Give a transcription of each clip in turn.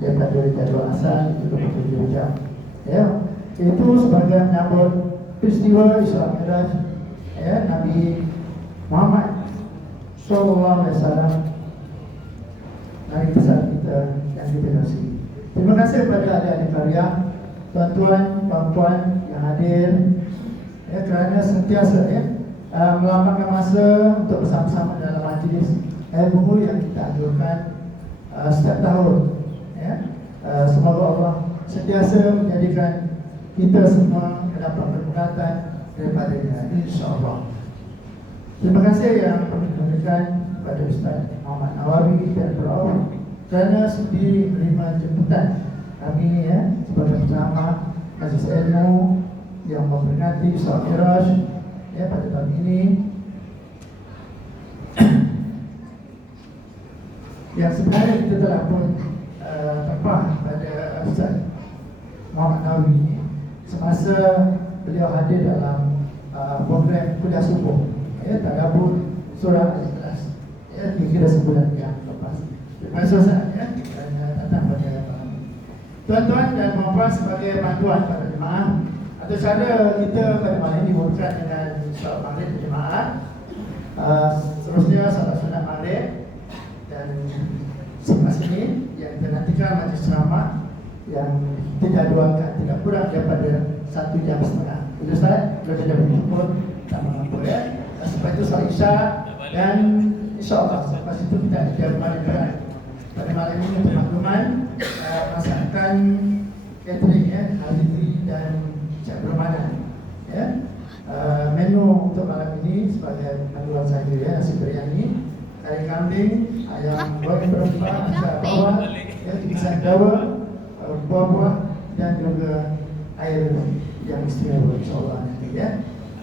daripada jadwal asal 27 jam. Ya, itu sebagai menyambut peristiwa Isra Mi'raj ya Nabi Muhammad Sallallahu Alaihi Wasallam, Nabi besar kita yang kita kasih. Terima kasih kepada adik-adik karya, tuan-tuan, puan-puan yang hadir ya, kerana sentiasa melapangkan masa untuk bersama-sama dalam majlis buku yang kita anjurkan setiap tahun ya. Semoga Allah sentiasa menjadikan kita semua mendapat berkatan daripadanya, insya-Allah. Terima kasih yang diberikan kepada Ustaz Muhammad Nawawi dan Prof kerana sudi menerima jemputan kami ya sebagai penceramah majlis ilmu yang memperingati Isra Mi'raj ya pada tahun ini. Yang sebenarnya kita telah pun terpah pada Ustaz Muhammad Nawawi ini semasa beliau hadir dalam program kuliah subuh ya tadabbur surah Al-Ikhlas ya kira sebulan yang lepas. Terima kasih Ustaz ya kerana datang pada kami. Tuan-tuan dan puan-puan, sebagai panduan pada jemaah, atau cara kita pada malam ini dimulakan dengan solat maghrib berjemaah. Seterusnya solat sunat maghrib dan selepas ini yang kita nantikan majlis ceramah yang kita jadualkan tidak kurang daripada 1 jam setengah. Itu Ustaz, kalau tidak berjumpa tak mampu ya. Setelah itu solat isya dan insya-Allah selepas itu kita ada pemadaman. Pada malam ini untuk makluman masakan catering ya, Al-Fitri dan Cak Ramadan ya. Menu untuk malam ini sebagai panduan saja ya, nasi biryani, kari kambing, ayam goreng berempah, asam bawang, ya, pisang Jawa, buah-buah dan juga air yang istimewa insya-Allah nanti ya.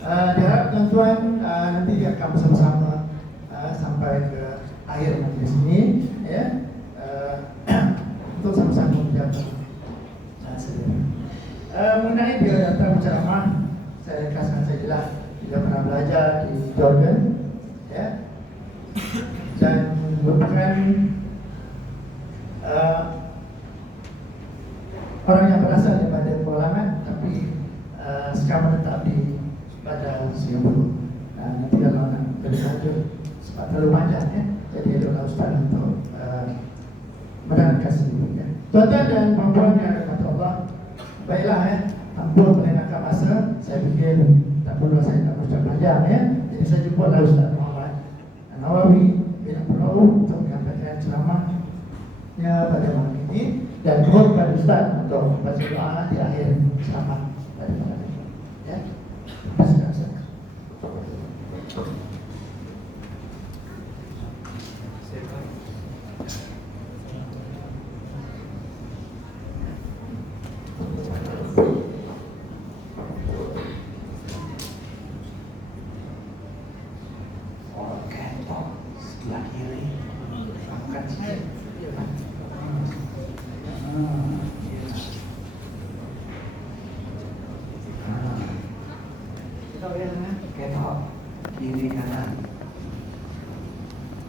Diharap tuan-tuan nanti akan bersama-sama sampai ke akhir majlis ini ya, untuk sama-sama menjaga mengenai dia datang berceramah. Saya rekaskan sajalah, dia pernah belajar di Jordan ya, dan merupakan orang yang berasal daripada Kuala tapi sekarang menetap di pada Singapura. Nanti kalau nak bersaja sebab terlalu panjang ya, jadi adalah Ustaz untuk menerangkan sendiri ya. Tuan-tuan dan puan-puan yang dirahmati Allah, baiklah ya, tanpa mengenakan masa, saya fikir tak perlu saya tak berucap panjang ya. Jadi saya jumpalah Ustaz Muhammad Nawawi bin Abdul untuk menyampaikan ceramahnya pada malam ini, dan mohon kepada Ustaz untuk membaca doa di akhir ceramah pada malam ini ya. Terima kasih Ustaz.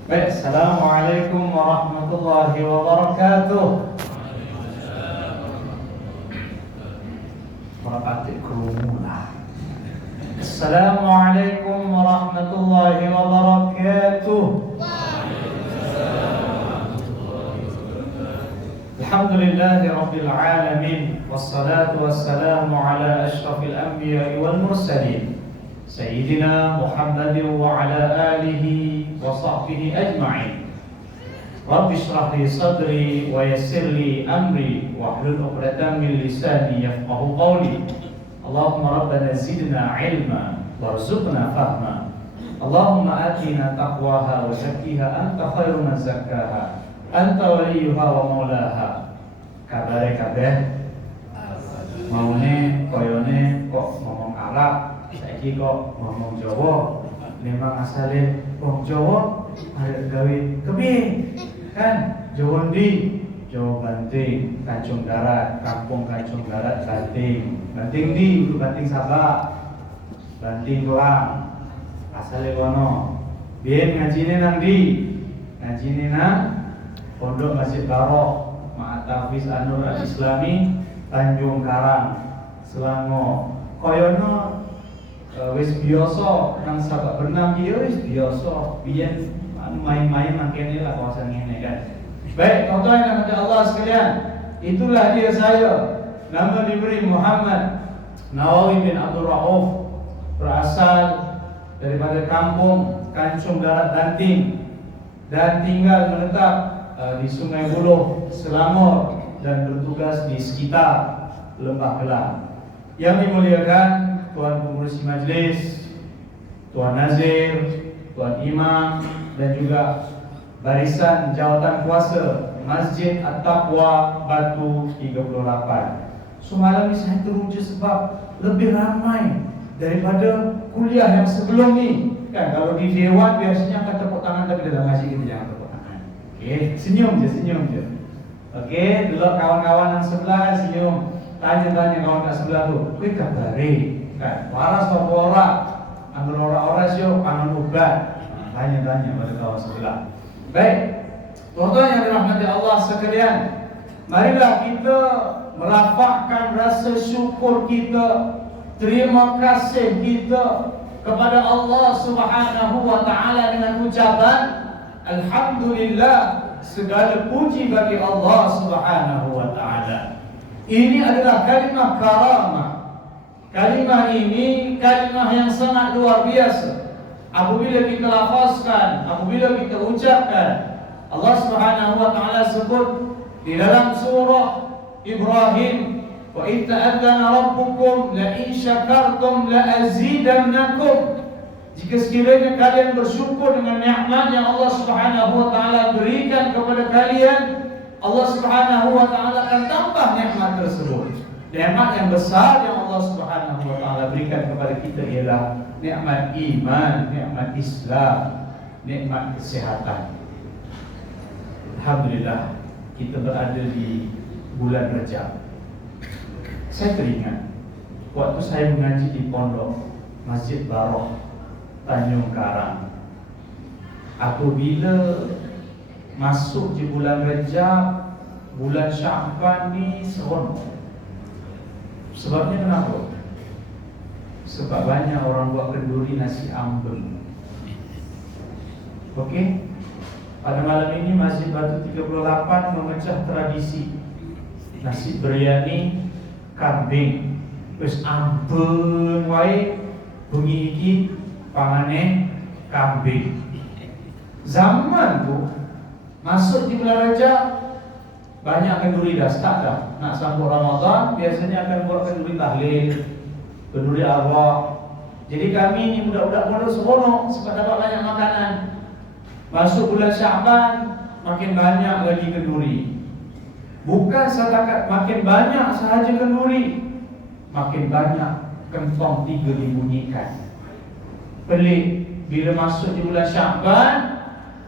Assalamualaikum warahmatullahi wabarakatuh. Assalamualaikum warahmatullahi wabarakatuh. Alhamdulillahi rabbil alamin, wassalatu wassalamu ala asyrafil anbiya'i wal mursalin Sayyidina Muhammadin wa ala alihi wa sahbihi ajma'in. Rabbi shrah li sadri wa yassir li amri wahlul 'uqdatam min lisani yafqahu qawli. Allahumma rabbana zidna ilma warzuqna fahma. Allahumma atina taqwaha wa zakkiha anta khairu man zakkaha anta waliyuha wa maulaha. Kabare kabeh maune koyone kok ngomong Arab, saiki kok ngomong Jawa. Memang asale wong Jawa arep gawe kepiye kan? Jawa ndi? Jawa Banting, Tanjung Darat, Kampung Tanjung Darat, Banting. Banting ndi? Banting Sabak, Banting Kelang. Asale kono. Biyen ngajine nang ndi? Ngajine nang Pondok Masjid Barok, Ma'atafi Hafiz Anur Al-Islami Tanjung Karang, Selangor. Koyono wis biasa nang sahabat berenang dia wis biasa biyen main-main makin lah kawasan ini kan. Baik, tuan-tuan yang dirahmati Allah sekalian, itulah dia saya. Nama diberi Muhammad Nawawi bin Abdul Rauf, berasal daripada kampung Kancung Darat Danting dan tinggal menetap di Sungai Buloh, Selangor dan bertugas di sekitar Lembah Kelang. Yang dimuliakan Tuan Pengurusi Majlis, Tuan Nazir, Tuan Imam dan juga barisan jawatan kuasa Masjid At-Taqwa Batu 38. Semalam ni saya teruja sebab lebih ramai daripada kuliah yang sebelum ni. Kan kalau di dewan biasanya akan tepuk tangan, tapi dalam ngaji kita jangan tepuk tangan. Okey, senyum je. Okey, dulu kawan-kawan yang sebelah senyum. Tanya-tanya kawan kat sebelah tu, "Kuwi kabare?" Kan, waras apa ora? Anggur ora sio pangan ubat. Tanya-tanya pada kawan sebelah. Baik, tuan-tuan yang dirahmati Allah sekalian, marilah kita merapatkan rasa syukur kita, terima kasih kita kepada Allah Subhanahu wa taala dengan ucapan alhamdulillah, segala puji bagi Allah Subhanahu wa taala. Ini adalah kalimah karamah. Kalimah ini kalimah yang sangat luar biasa. Apabila kita lafazkan, apabila kita ucapkan, Allah Subhanahu wa taala sebut di dalam surah Ibrahim, wa idza adzana rabbukum la in syakartum la azidannakum. Jika sekiranya kalian bersyukur dengan nikmat yang Allah Subhanahu wa taala berikan kepada kalian, Allah Subhanahu wa taala akan tambah nikmat tersebut. Nikmat yang besar yang Allah Subhanahu wa taala berikan kepada kita ialah nikmat iman, nikmat Islam, nikmat kesehatan. Alhamdulillah kita berada di bulan Rajab. Saya teringat waktu saya mengaji di pondok Masjid Baroh Tanjung Karang. Apabila masuk di bulan Rajab, bulan Syaban ni seronok. Sebabnya kenapa? Sebab banyak orang buat kenduri nasi ambeng. Okey? Pada malam ini Masjid Batu 38 memecah tradisi nasi biryani kambing. Wis ambeng wae bengi iki pangane kambing. Zaman tu masuk di bulan Rajab, banyak kenduri dah start dah. Nak sambut Ramadan biasanya akan buat kenduri tahlil, kenduri arwah. Jadi kami ni budak-budak pondok seronok sebab dapat banyak makanan. Masuk bulan Syaban makin banyak lagi kenduri. Bukan setakat makin banyak sahaja kenduri, makin banyak kentong tiga dibunyikan. Pelik, bila masuk di bulan Syaban,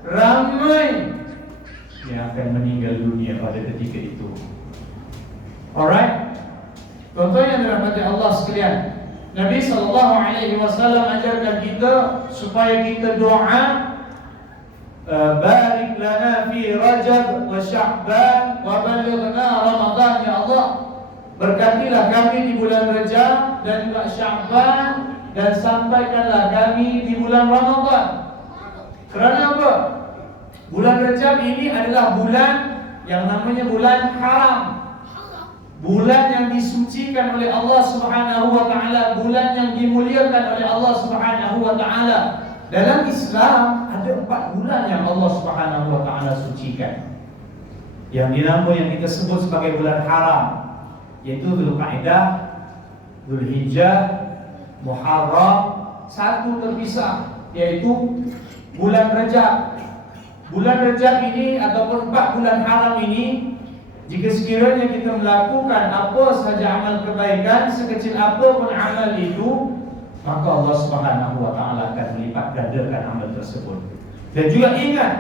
ramai yang akan meninggal dunia pada ketika itu. Alright, tuan-tuan yang dirahmati Allah sekalian, Nabi SAW ajarkan kita supaya kita doa, barik lana fi Rajab wa Sya'ban wa balighna Ramadan, ya Allah, berkatilah kami di bulan Rajab dan juga Sya'ban, dan sampaikanlah kami di bulan Ramadan. Kerana apa? Bulan Rajab ini adalah bulan yang namanya bulan haram, bulan yang disucikan oleh Allah Subhanahu wa taala, bulan yang dimuliakan oleh Allah Subhanahu wa taala. Dalam Islam ada 4 bulan yang Allah Subhanahu wa taala sucikan, yang dinamakan, yang kita sebut sebagai bulan haram, yaitu Dzulqa'dah, Dzulhijjah, Muharram. Satu terpisah, yaitu bulan Rajab. Bulan Rajab ini ataupun 4 bulan haram ini, jika sekiranya kita melakukan apa sahaja amal kebaikan, sekecil apapun amal itu, maka Allah Subhanahu wa taala akan melipat gandakan amal tersebut. Dan juga ingat,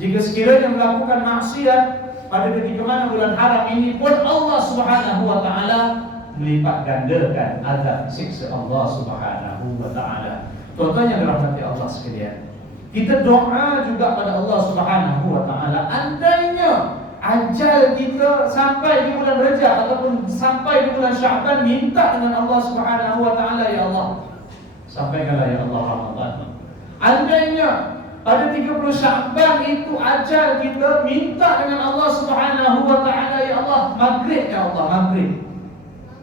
jika sekiranya melakukan maksiat pada ketika mana bulan haram ini pun, Allah Subhanahu wa taala melipat gandakan azab siksa Allah Subhanahu wa taala. Tuan-tuan yang dirahmati Allah sekalian, kita doa juga pada Allah Subhanahu wa taala, andainya ajal kita sampai di bulan Rajab ataupun sampai di bulan Syaban, minta dengan Allah Subhanahu wa taala, ya Allah, sampaikanlah ya Allah Ramadan. Andainya pada 30 Syaban itu ajal kita, minta dengan Allah Subhanahu wa taala, ya Allah, maghrib, ya Allah, maghrib.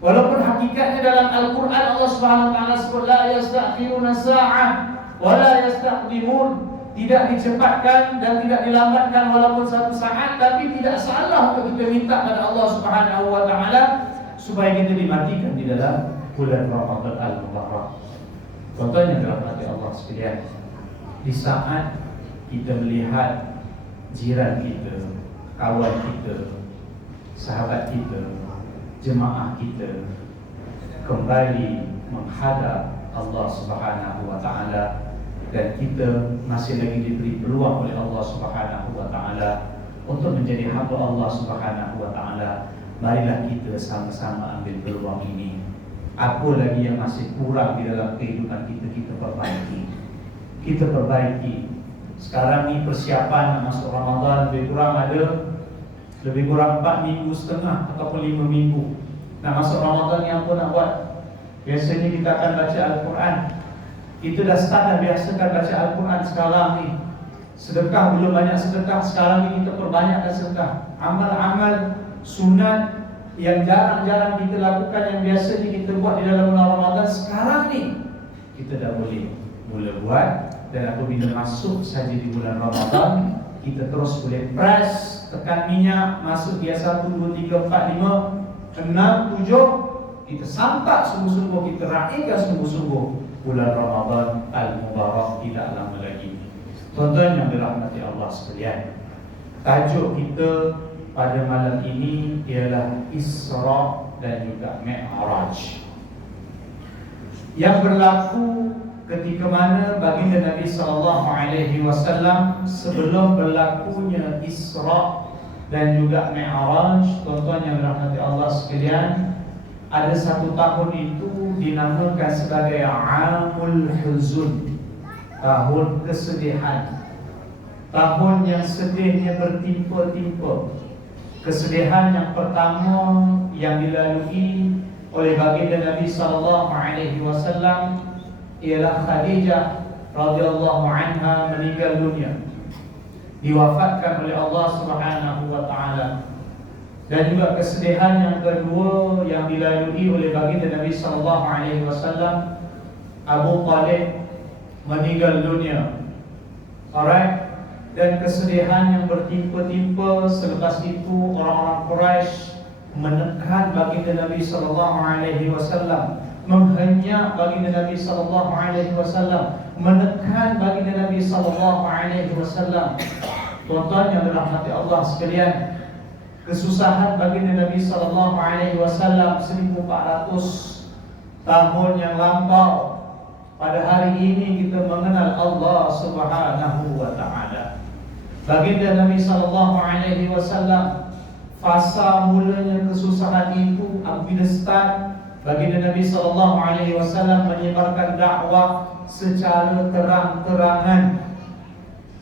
Walaupun hakikatnya dalam Al-Quran Allah Subhanahu wa taala sebut la yastakhiruna sa'ah wa la yastaqdimun, tidak dicepatkan dan tidak dilambatkan walaupun satu saat, tapi tidak salah untuk kita minta pada Allah Subhanahu wa taala supaya kita dimatikan di dalam bulan Ramadan Al-Mubarak. Contohnya dirahmati Allah sekalian, di saat kita melihat jiran kita, kawan kita, sahabat kita, jemaah kita kembali menghadap Allah Subhanahu wa taala, dan kita masih lagi diberi peluang oleh Allah Subhanahu wa taala untuk menjadi hamba Allah Subhanahu wa taala, marilah kita sama-sama ambil peluang ini. Apa lagi yang masih kurang di dalam kehidupan kita, kita perbaiki. Kita perbaiki. Sekarang ni persiapan nak masuk Ramadan lebih kurang 4 minggu setengah ataupun 5 minggu. Nak masuk Ramadan ni apa nak buat? Biasanya kita akan baca Al-Quran. Kita dah start dah biasakan baca Al-Quran sekarang ni. Sedekah belum banyak sedekah, sekarang ni kita perbanyakkan sedekah. Amal-amal sunat yang jarang-jarang kita lakukan, yang biasanya kita buat di dalam bulan Ramadan, sekarang ni kita dah boleh mula buat. Dan apabila masuk saja di bulan Ramadan, kita terus boleh press, tekan minyak, masuk dia 1, 2, 3, 4, 5, 6, 7, kita santap sungguh-sungguh, kita raihkan sungguh-sungguh bulan Ramadan Al-Mubarak tidak lama lagi. Tuan-tuan yang dirahmati Allah sekalian, tajuk kita pada malam ini ialah Isra dan juga Mi'raj, yang berlaku ketika mana baginda Nabi SAW sebelum berlakunya Isra dan juga Mi'raj. Tuan-tuan yang dirahmati Allah sekalian, ada satu tahun itu dinamakan sebagai Amul Huzun, tahun kesedihan, tahun yang sedihnya bertimpa-timpa. Kesedihan yang pertama yang dilalui oleh baginda Nabi SAW ialah Khadijah radhiyallahu anha meninggal dunia, diwafatkan oleh Allah Subhanahu wa taala. Dan juga kesedihan yang kedua yang dilalui oleh baginda Nabi SAW, Abu Talib meninggal dunia. Alright. Dan kesedihan yang bertimpa-timpa selepas itu, orang-orang Quraisy menekan baginda Nabi SAW, menghenyak baginda Nabi SAW, menekan baginda Nabi SAW. Tuan-tuan yang dirahmati Allah sekalian, kesusahan baginda Nabi SAW 1400 tahun yang lampau. Pada hari ini kita mengenal Allah Subhanahu wa taala. Baginda Nabi SAW, fasa mulanya kesusahan itu apabila start baginda Nabi SAW menyebarkan dakwah secara terang-terangan,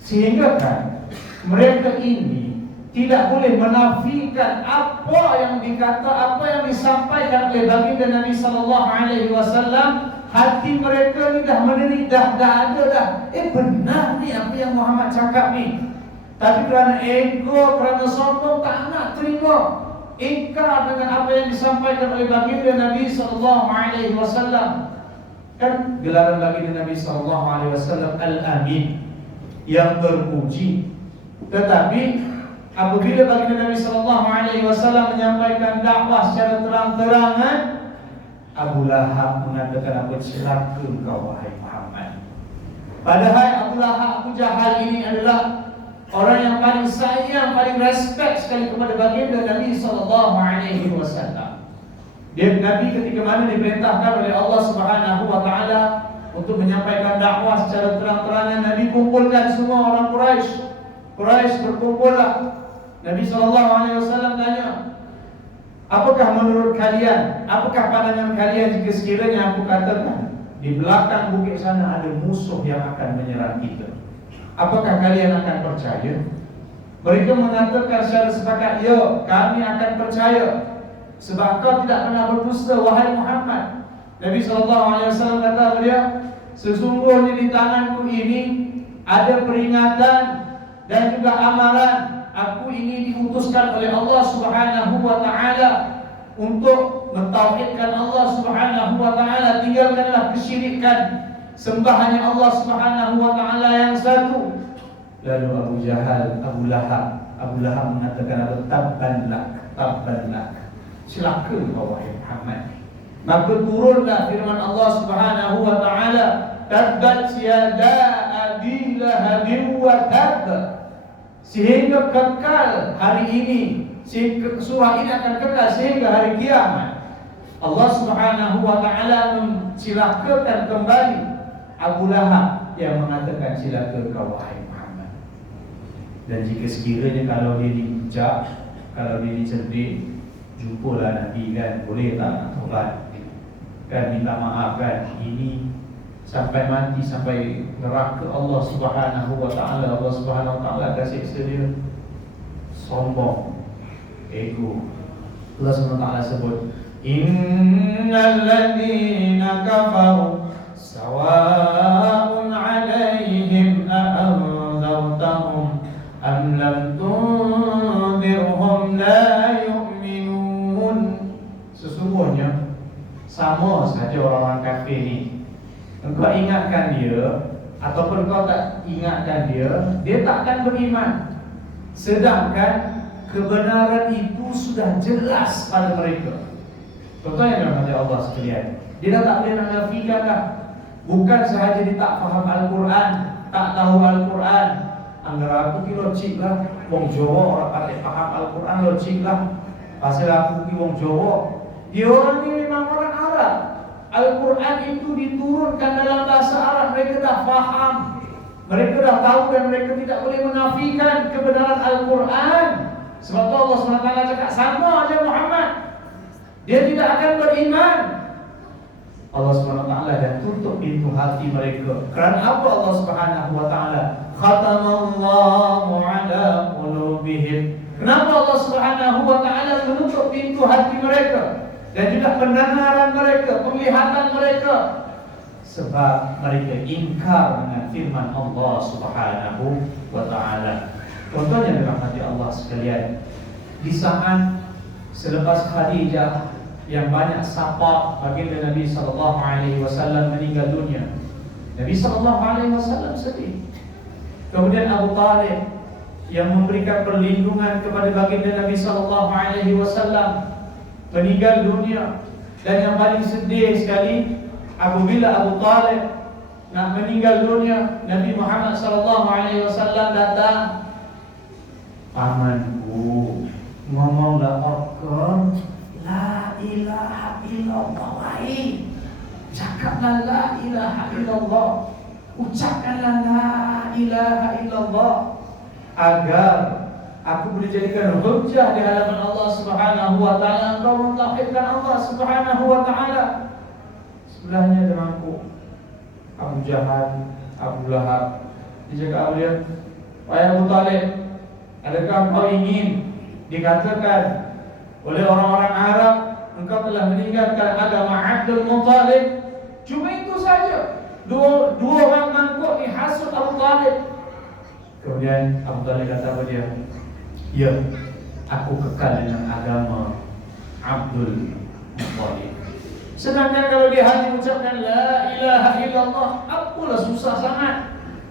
sehingga kan mereka ini tidak boleh menafikan apa yang dikata, apa yang disampaikan oleh baginda Nabi SAW. Hati mereka ni dah menerik, dah ada dah. Benar ni apa yang Muhammad cakap ni. Tapi kerana ego, kerana sombong, tak nak terima, ingkar dengan apa yang disampaikan oleh baginda Nabi SAW. Kan gelaran baginda Nabi SAW Al-Amin, yang terpuji. Tetapi apabila baginda Nabi SAW menyampaikan dakwah secara terang-terangan, Abu Lahab mengatakan, apa celaka kau wahai Muhammad. Padahal Abu Lahab, Abu Jahal ini adalah orang yang paling sayang, paling respect sekali kepada baginda Nabi SAW. Dia Nabi ketika mana diperintahkan oleh Allah Subhanahu wa taala untuk menyampaikan dakwah secara terang-terangan, Nabi kumpulkan semua orang Quraisy. Quraisy berkumpullah. Nabi SAW tanya, apakah menurut kalian, apakah pandangan kalian jika sekiranya aku katakan di belakang bukit sana ada musuh yang akan menyerang kita? Apakah kalian akan percaya? Mereka mengatakan secara sepakat, ya, kami akan percaya sebab kau tidak pernah berdusta, wahai Muhammad. Nabi SAW kata kepada dia, sesungguhnya di tanganku ini ada peringatan dan juga amalan. Aku ini diutuskan oleh Allah Subhanahu wa taala untuk mentauhidkan Allah Subhanahu wa taala. Tinggalkanlah kesyirikan, sembah hanya Allah Subhanahu wa taala yang satu. Lalu Abu Jahal, Abu Lahab mengatakan, tabban lak, celaka kau wahai Muhammad. Maka turunlah firman Allah Subhanahu wa taala, tabbat yada abi lahabin wa tab. Sehingga kekal hari ini, surah ini akan kekal sehingga hari kiamat. Allah Subhanahu wa taala mencelakakan kembali Abu Lahab yang mengatakan, celaka kau wahai Muhammad. Dan jika sekiranya kalau dia dihujat, kalau dia dicerdik, jumpalah Nabi kan, boleh tak tobat kan, minta maaf kan. Ini sampai mati, sampai neraka Allah Subhanahu wa taala. Allah Subhanahu wa taala kasih siksa dia. Sombong, ego. Allah Subhanahu wa taala sebut, innal ladzina kafaru sawa'un 'alaihim a'anzartahum am lam tunzirhum la yu'minun. Sesungguhnya sama saja orang-orang kafir ni. Engkau ingatkan dia ataupun kau tak ingatkan dia, dia tak akan beriman. Sedangkan kebenaran itu sudah jelas pada mereka. Contohnya dalam hati Allah sekalian, dia dah tak boleh nak nafikan dah. Bukan sahaja dia tak faham Al-Quran, tak tahu Al-Quran. Anggar aku ki logik lah, wong Jawa orang pakai faham Al-Quran logik lah. Pasal aku ki wong Jawa. Dia orang ni memang orang Arab. Al-Quran itu diturunkan dalam bahasa Arab. Mereka dah faham, mereka dah tahu, dan mereka tidak boleh menafikan kebenaran Al-Quran. Sebab tu Allah SWT cakap, sama aja Muhammad, dia tidak akan beriman. Allah SWT dah tutup pintu hati mereka. Kerana apa Allah SWT? Khatamallahu ala qulubihim. Kenapa Allah SWT menutup pintu hati mereka dan juga pendengaran mereka, penglihatan mereka? Sebab mereka ingkar dengan firman Allah Subhanahu wa taala. Contohnya dalam hati Allah sekalian, di saat selepas Khadijah yang banyak sapa baginda Nabi sallallahu alaihi wasallam meninggal dunia, Nabi sallallahu alaihi wasallam sedih. Kemudian Abu Talib yang memberikan perlindungan kepada baginda Nabi sallallahu alaihi wasallam meninggal dunia. Dan yang paling sedih sekali, apabila Abu Talib nak meninggal dunia, Nabi Muhammad sallallahu alaihi wasallam datang, pamanku ngomonglah apa, la ilaha illallah, wahai cakaplah la ilaha illallah, ucapkanlah la ilaha illallah, agar aku boleh jadikan hujjah di hadapan Allah Subhanahu wa taala. Engkau mentauhidkan Allah Subhanahu wa taala. Sebelahnya denganku Abu Jahal, Abu Lahab. Dia cakap dia, wahai Abu Talib, adakah engkau ingin dikatakan oleh orang-orang Arab engkau telah meninggalkan agama Abdul Muttalib? Cuma itu saja. Dua orang mangkuk dihasut Abu Talib. Kemudian Abu Talib kata kepada dia, ya, aku kekal dengan agama Abdul Muttalib. Sedangkan kalau dia hanya mengucapkan la ilaha illallah, apalah susah sangat.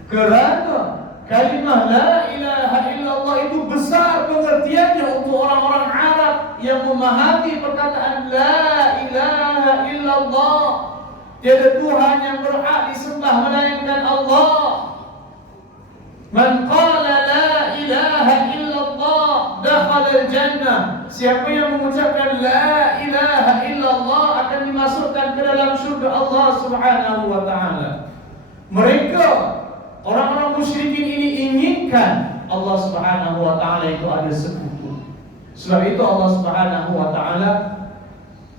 Kerana kalimah la ilaha illallah itu besar pengertiannya untuk orang-orang Arab yang memahami perkataan la ilaha illallah. Tiada Tuhan yang berhak disembah melainkan Allah. Man qala la ilaha illallah dakhala al-jannah. Siapa yang mengucapkan la ilaha illallah akan dimasukkan ke dalam syurga Allah Subhanahu wa taala. Mereka orang-orang musyrikin ini inginkan Allah Subhanahu wa taala itu ada sekutu. Sebab itu Allah Subhanahu wa taala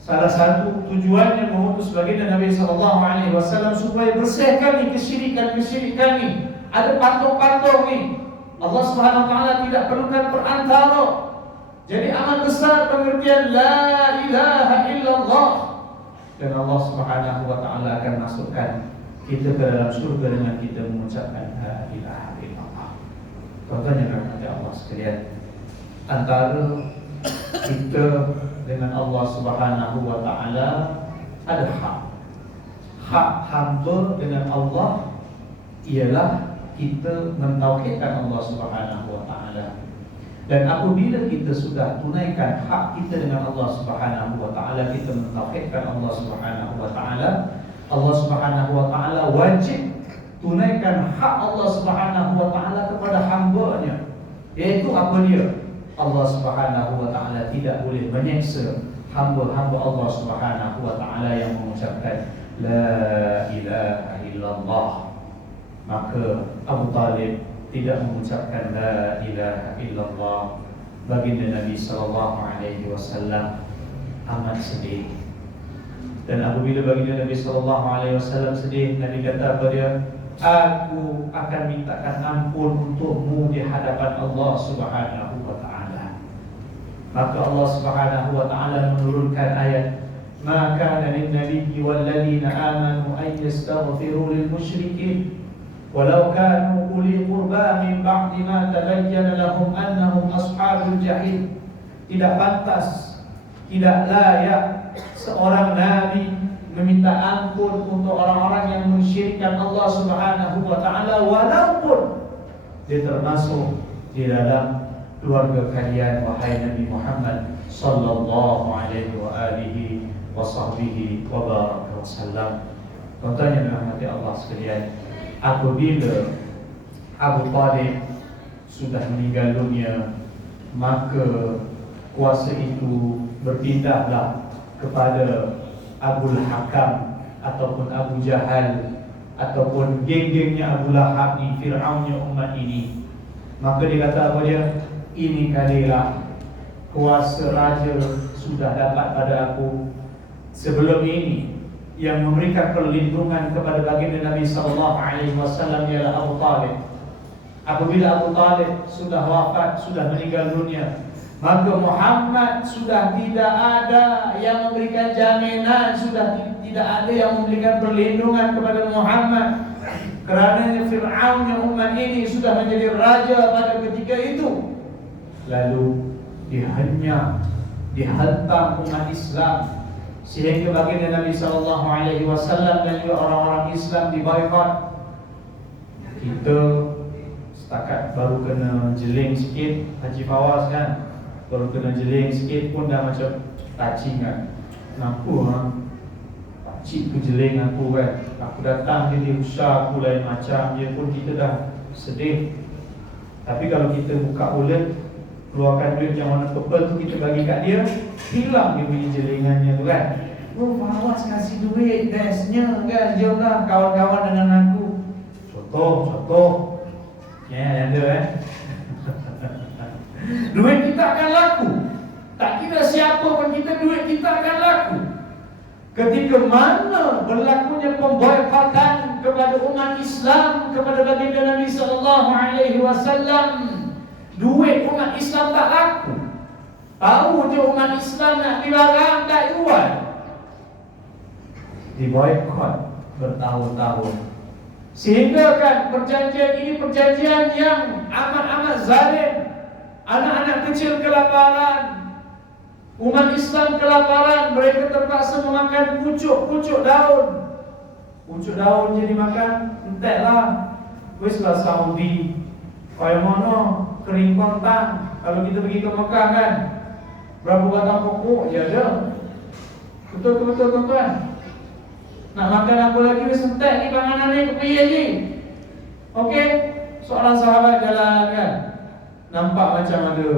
salah satu tujuannya mengutus baginda Nabi sallallahu alaihi wasallam supaya bersihkan kesyirikan-kesyirikan ni. Ada patung-patung ni, Allah Subhanahu wa taala tidak perlukan perantara. Jadi amat besar pengertian la ilaha illallah. Dan Allah Subhanahu wa taala akan masukkan kita ke dalam surga dengan kita mengucapkan la ilaha illallah. Contohnya kata Allah sekalian, antara kita dengan Allah Subhanahu wa taala ada hak. Hak hamba dengan Allah ialah kita mentauhidkan Allah Subhanahu wa taala. Dan apabila kita sudah tunaikan hak kita dengan Allah Subhanahu wa taala, kita mentauhidkan Allah Subhanahu wa taala, Allah Subhanahu wa taala wajib tunaikan hak Allah Subhanahu wa taala kepada hamba-Nya. Yaitu apa dia? Allah Subhanahu wa taala tidak boleh menyeksa hamba-hamba Allah Subhanahu wa taala yang mengucapkan la ilaha illallah. Maka Abu Talib tidak mengucapkan la ilaha illallah. Baginda Nabi sallallahu alaihi wasallam amat sedih. Dan apabila baginda Nabi sallallahu alaihi wasallam sedih, Nabi kata kepada dia, aku akan mintakan ampun untukmu di hadapan Allah Subhanahu wa taala. Maka Allah Subhanahu wa taala menurunkan ayat, ma kana lin nabiyyi wal ladzina amanu an yastaghfiru lil musyrikin walau kanu uli qurba min ba'di ma tabayyana lahum annahum ashabul jahim. Tidak pantas, tidak layak seorang nabi meminta ampun untuk orang-orang yang mensyirikkan Allah Subhanahu wa taala walaupun dia termasuk di dalam keluarga kalian, wahai Nabi Muhammad sallallahu alaihi wa alihi wa sahbihi wa baraka wasallam. Contohnya dalam hati Allah sekalian, apabila Abu Talib sudah meninggal dunia, maka kuasa itu berpindahlah kepada Abul Hakam ataupun Abu Jahal ataupun geng-gengnya Abu Lahab ni, Fir'aunnya umat ini. Maka dia kata apa dia? Ini kalilah kuasa raja sudah dapat pada aku. Sebelum ini yang memberikan perlindungan kepada baginda Nabi sallallahu alaihi wasallam ialah Abu Talib. Apabila Abu Talib sudah wafat, sudah meninggal dunia, maka Muhammad sudah tidak ada yang memberikan jaminan, sudah tidak ada yang memberikan perlindungan kepada Muhammad. Kerana Fir'aun yang umat ini sudah menjadi raja pada ketika itu. Lalu dihantam umat Islam, sehingga baginda Nabi sallallahu alaihi wasallam dan juga orang-orang Islam diboikot. Kita setakat baru kena jeling sikit, Haji Fawaz kan, baru kena jeling sikit pun dah macam touching kan. Kenapa pakcik tu jeling aku kan? Aku datang dia usah aku lain macam, dia pun kita dah sedih. Tapi kalau kita buka ulet, keluarkan duit yang warna purple tu, kita bagi kat dia, hilang dia punya jelingannya tu kan. Oh, Fawaz kasih duit, bestnya kan, jomlah kawan-kawan dengan aku. Contoh ya, ada duit kita akan laku. Tak kira siapa pun kita, duit kita akan laku. Ketika mana berlakunya pemboikotan kepada umat Islam, kepada baginda Nabi sallallahu alaihi wasallam, duit umat Islam tak laku. Tahu je umat Islam nak dilarang, tak jual, diboikot bertahun-tahun. Sehingga kan perjanjian ini perjanjian yang amat-amat zalim. Anak-anak kecil kelaparan, umat Islam kelaparan, mereka terpaksa memakan pucuk daun. Pucuk daun jadi makan, enteklah. Weslah Saudi, kaya mana kering kontang. Kalau kita pergi ke Mekah kan, berapa batang pokok je ada. Betul tuan-tuan. Nak makan apa lagi, wes entek ni panganan ni, kepiye ni. Okey, seorang sahabat jalan kan, nampak macam ada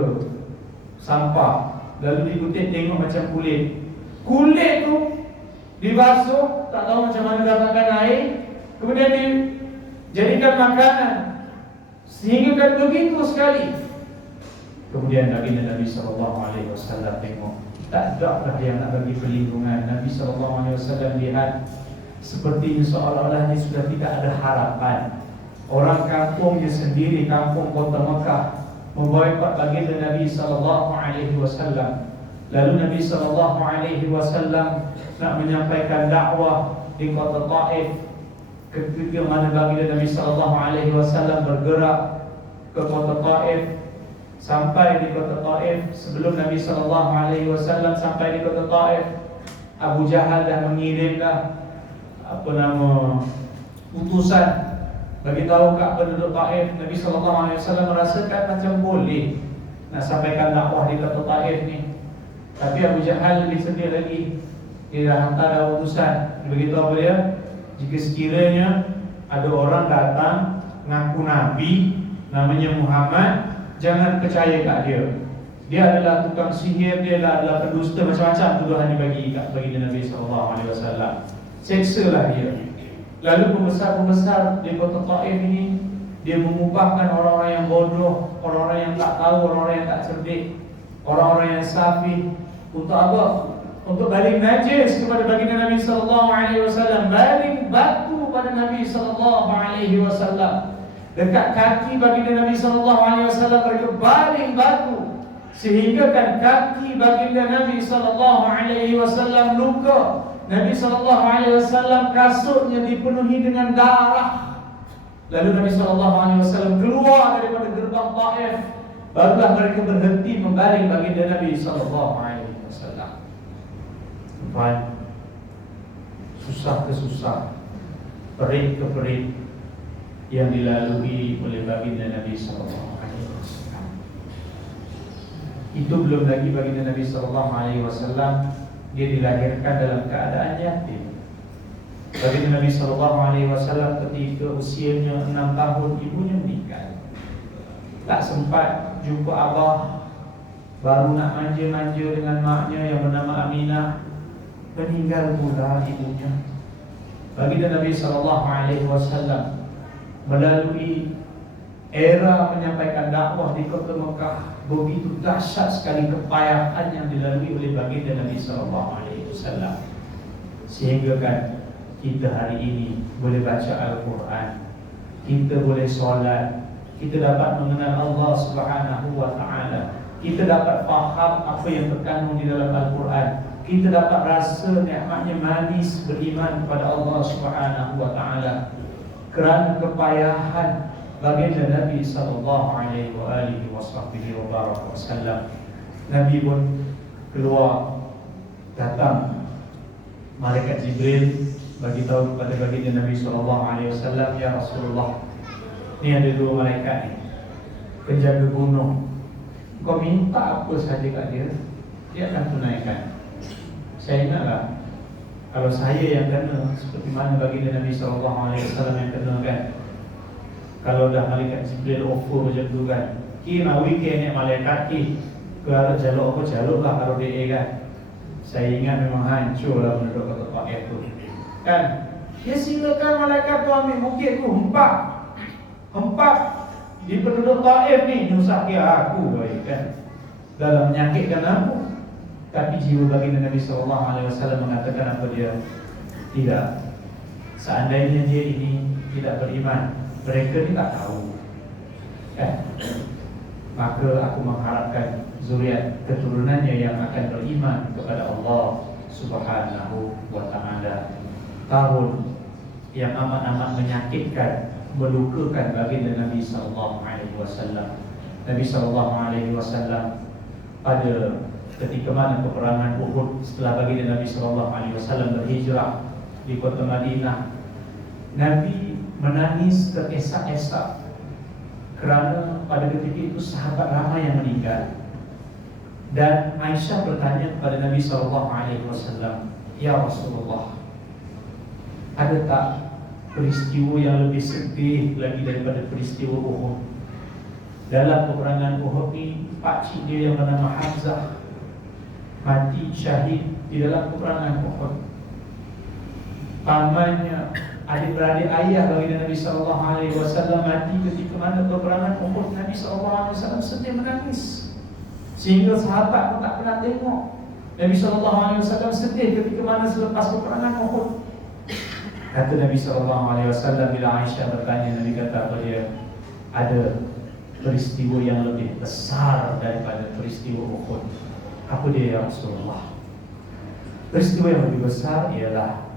sampah, lalu dikutip tengok macam kulit tu dibasuh, tak tahu macam mana dapatkan air, kemudian dijadikan makanan, sehingga kan begitu sekali. Kemudian baginda Nabi sallallahu alaihi wasallam tengok, tak ada dah yang nak bagi perlindungan. Nabi sallallahu alaihi wasallam lihat seperti seolah-olah dia sudah tidak ada harapan. Orang kampungnya sendiri, kampung kota Mekah, memboikot baginda Nabi sallallahu alaihi wasallam. Lalu Nabi sallallahu alaihi wasallam nak menyampaikan dakwah di kota Taif. Ketika mana baginda Nabi sallallahu alaihi wasallam bergerak ke kota Taif, sampai di kota Taif, sebelum Nabi sallallahu alaihi wasallam sampai di kota Taif, Abu Jahal dah mengirimlah utusan bagi tahu kat penduduk Taif. Nabi sallallahu alaihi wasallam merasakan macam boleh nak sampaikan dakwah di kota Taif ni. Tapi Abu Jahal lebih sedih lagi. Dia dah hantar utusan, beritahu dia, jika sekiranya ada orang datang ngaku nabi namanya Muhammad, jangan percaya kat dia. Dia adalah tukang sihir, dia adalah pendusta, macam-macam tuduhan dibagi kat baginda Nabi sallallahu alaihi wasallam. Seksalah dia. Lalu pembesar-pembesar di kota Taif ini, dia mengubahkan orang-orang yang bodoh, orang-orang yang tak tahu, orang-orang yang tak cerdik, orang-orang yang safi. Untuk apa? Untuk baling najis kepada baginda Nabi sallallahu alaihi wasallam, baling batu pada Nabi sallallahu alaihi wasallam. Dekat kaki baginda Nabi sallallahu alaihi wasallam mereka baling batu, sehingga kan kaki baginda Nabi sallallahu alaihi wasallam luka. Nabi sallallahu alaihi wasallam kasutnya dipenuhi dengan darah. Lalu Nabi sallallahu alaihi wasallam keluar daripada gerbang Taif. Barulah mereka berhenti membaling baginda Nabi sallallahu alaihi wasallam. Baik, susah ke susah, perit ke perit yang dilalui oleh baginda Nabi sallallahu alaihi wasallam. Itu belum lagi baginda Nabi sallallahu alaihi wasallam dia dilahirkan dalam keadaan yatim. Baginda Nabi sallallahu alaihi wasallam ketika usianya 6 tahun ibunya meninggal. Tak sempat jumpa abah, baru nak manja-manja dengan maknya yang bernama Aminah, meninggal pula ibunya. Baginda Nabi sallallahu alaihi wasallam melalui era menyampaikan dakwah di kota Mekah, begitu dahsyat sekali kepayahan yang dilalui oleh baginda Nabi sallallahu alaihi wasallam, sehingga kan kita hari ini boleh baca Al-Quran, kita boleh solat, kita dapat mengenal Allah Subhanahu wa taala, kita dapat faham apa yang terkandung di dalam Al-Quran, kita dapat rasa nikmatnya manis beriman kepada Allah Subhanahu wa taala kerana kepayahan baginda Nabi sallallahu alaihi wa alihi wasallam. Nabi pun keluar, datang malaikat Jibril bagi tahu kepada baginda Nabi sallallahu alaihi wasallam, ya Rasulullah, ni ada 2 malaikat ni, penjaga gunung. Kau minta apa saja kat dia, dia akan tunaikan. Saya ingatlah, kalau saya yang kena seperti mana baginda Nabi sallallahu alaihi wasallam yang kena kan, kalau dah malaikat Jibril offer macam tu kan, kira weekend ni malaikat ki kalau jaluk apa jaluk lah kalau dia kan. Saya ingat memang hancur lah penduduk kota Taif tu kan. Dia silakan malaikat tu ambil bukit tu, hempak di penduduk Taif ni, nyusahkan aku kan, dalam menyakitkan aku. Tapi jiwa baginda Nabi sallallahu alaihi wasallam mengatakan apa dia? Tidak. Seandainya dia ini tidak beriman, mereka ni tak tahu, maka aku mengharapkan zuriat keturunannya yang akan beriman kepada Allah Subhanahu wa taala. Tahun yang amat-amat menyakitkan, melukakan baginda Nabi sallallahu alaihi wasallam. Nabi sallallahu alaihi wasallam pada ketika mana peperangan Uhud, setelah baginda Nabi sallallahu alaihi wasallam berhijrah di kota Madinah, Nabi menangis teresak-esak kerana pada ketika itu sahabat ramai yang meninggal. Dan Aisyah bertanya kepada Nabi sallallahu alaihi wasallam, ya Rasulullah, ada tak peristiwa yang lebih sedih lagi daripada peristiwa Uhud? Dalam peperangan Uhud ni, pakcik dia yang bernama Hamzah mati syahid di dalam peperangan Uhud. Pamannya, adik-beradik ayah baginda Nabi sallallahu alaihi wasallam mati ketika mana peperangan Uhud. Nabi sallallahu alaihi wasallam sedih menangis, sehingga sahabat pun tak pernah tengok Nabi sallallahu alaihi wasallam sedih ketika mana selepas peperangan Uhud. Kata Nabi SAW bila Aisyah bertanya, Nabi kata apa dia? Ada peristiwa yang lebih besar daripada peristiwa Uhud. Apa dia ya Rasulullah? Peristiwa yang lebih besar ialah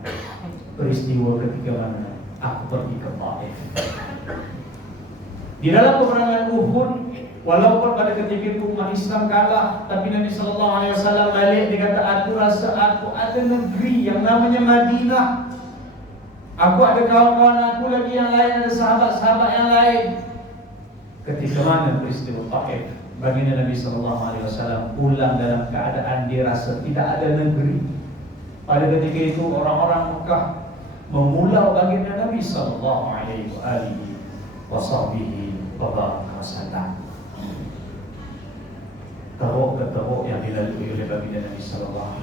peristiwa ketika mana aku pergi ke Taif. Di dalam peperangan Uhud, walaupun pada ketika itu umat Islam kalah, tapi Nabi SAW balik, dia kata, aku rasa aku ada negeri yang namanya Madinah. Aku ada kawan-kawan aku lagi yang lain, ada sahabat-sahabat yang lain. Ketika mana peristiwa Taif, baginda Nabi SAW pulang dalam keadaan dia rasa tidak ada negeri. Pada ketika itu orang-orang Mekah memulau baginda Nabi SAW. Teruk-teruk yang dilalui oleh baginda Nabi SAW.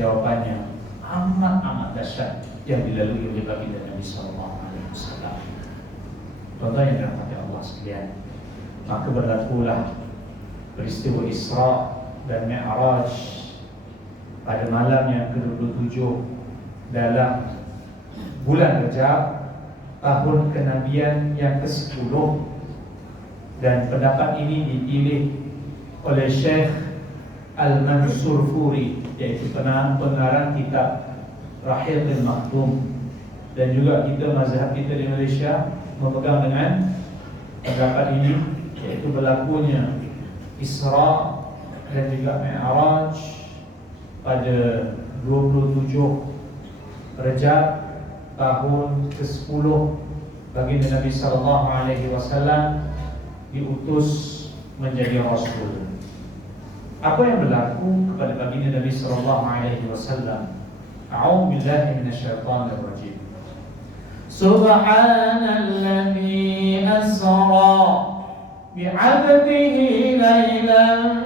Jawapannya amat dahsyat yang dilalui oleh baginda Nabi SAW. Contoh yang dirahmati Allah sekalian, maka berlakulah peristiwa Isra dan Mi'raj pada malam yang ke-27 dalam bulan Rajab tahun kenabian yang ke-10. Dan pendapat ini dipilih oleh Syekh Al-Mansur Furi, iaitu pengarang kitab Rahil bin Maktum. Dan juga kita, mazhab kita di Malaysia memegang dengan pendapat ini, yaitu berlakunya Isra dan juga Mi'raj pada 27 Rajab tahun ke-10 baginda Nabi SAW diutus menjadi Rasul. Apa yang berlaku kepada baginda Nabi SAW? A'udzu billahi minasyaitonir rajim. Subhanalladzi asra bi'abdihi laylan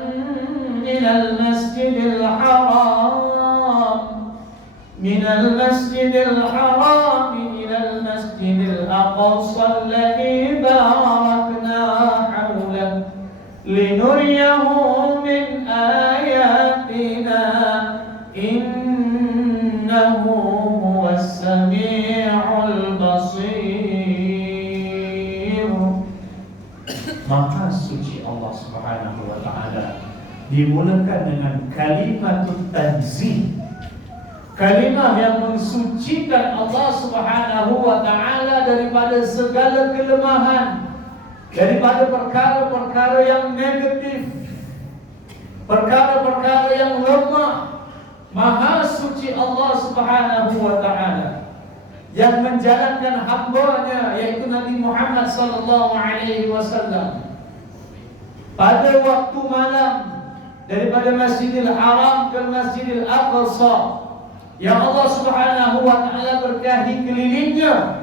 minal masjidil haram ilal masjidil aqsa alladzi barakna hawlahu linuriyahu min ayatina innahu huwas sami'ul basir. Maha suci Allah Subhanahu wa ta'ala dimulakan dengan kalimatut tanzih, kalimah yang mensucikan Allah Subhanahu wa ta'ala daripada segala kelemahan, daripada perkara-perkara yang negatif, perkara-perkara yang lemah. Maha suci Allah Subhanahu wa ta'ala yang menjalankan hamba-Nya, yaitu Nabi Muhammad sallallahu alaihi wasallam, pada waktu malam daripada Masjidil Haram ke Masjidil Aqsa yang Allah Subhanahu wa ta'ala berkahi kelilingnya,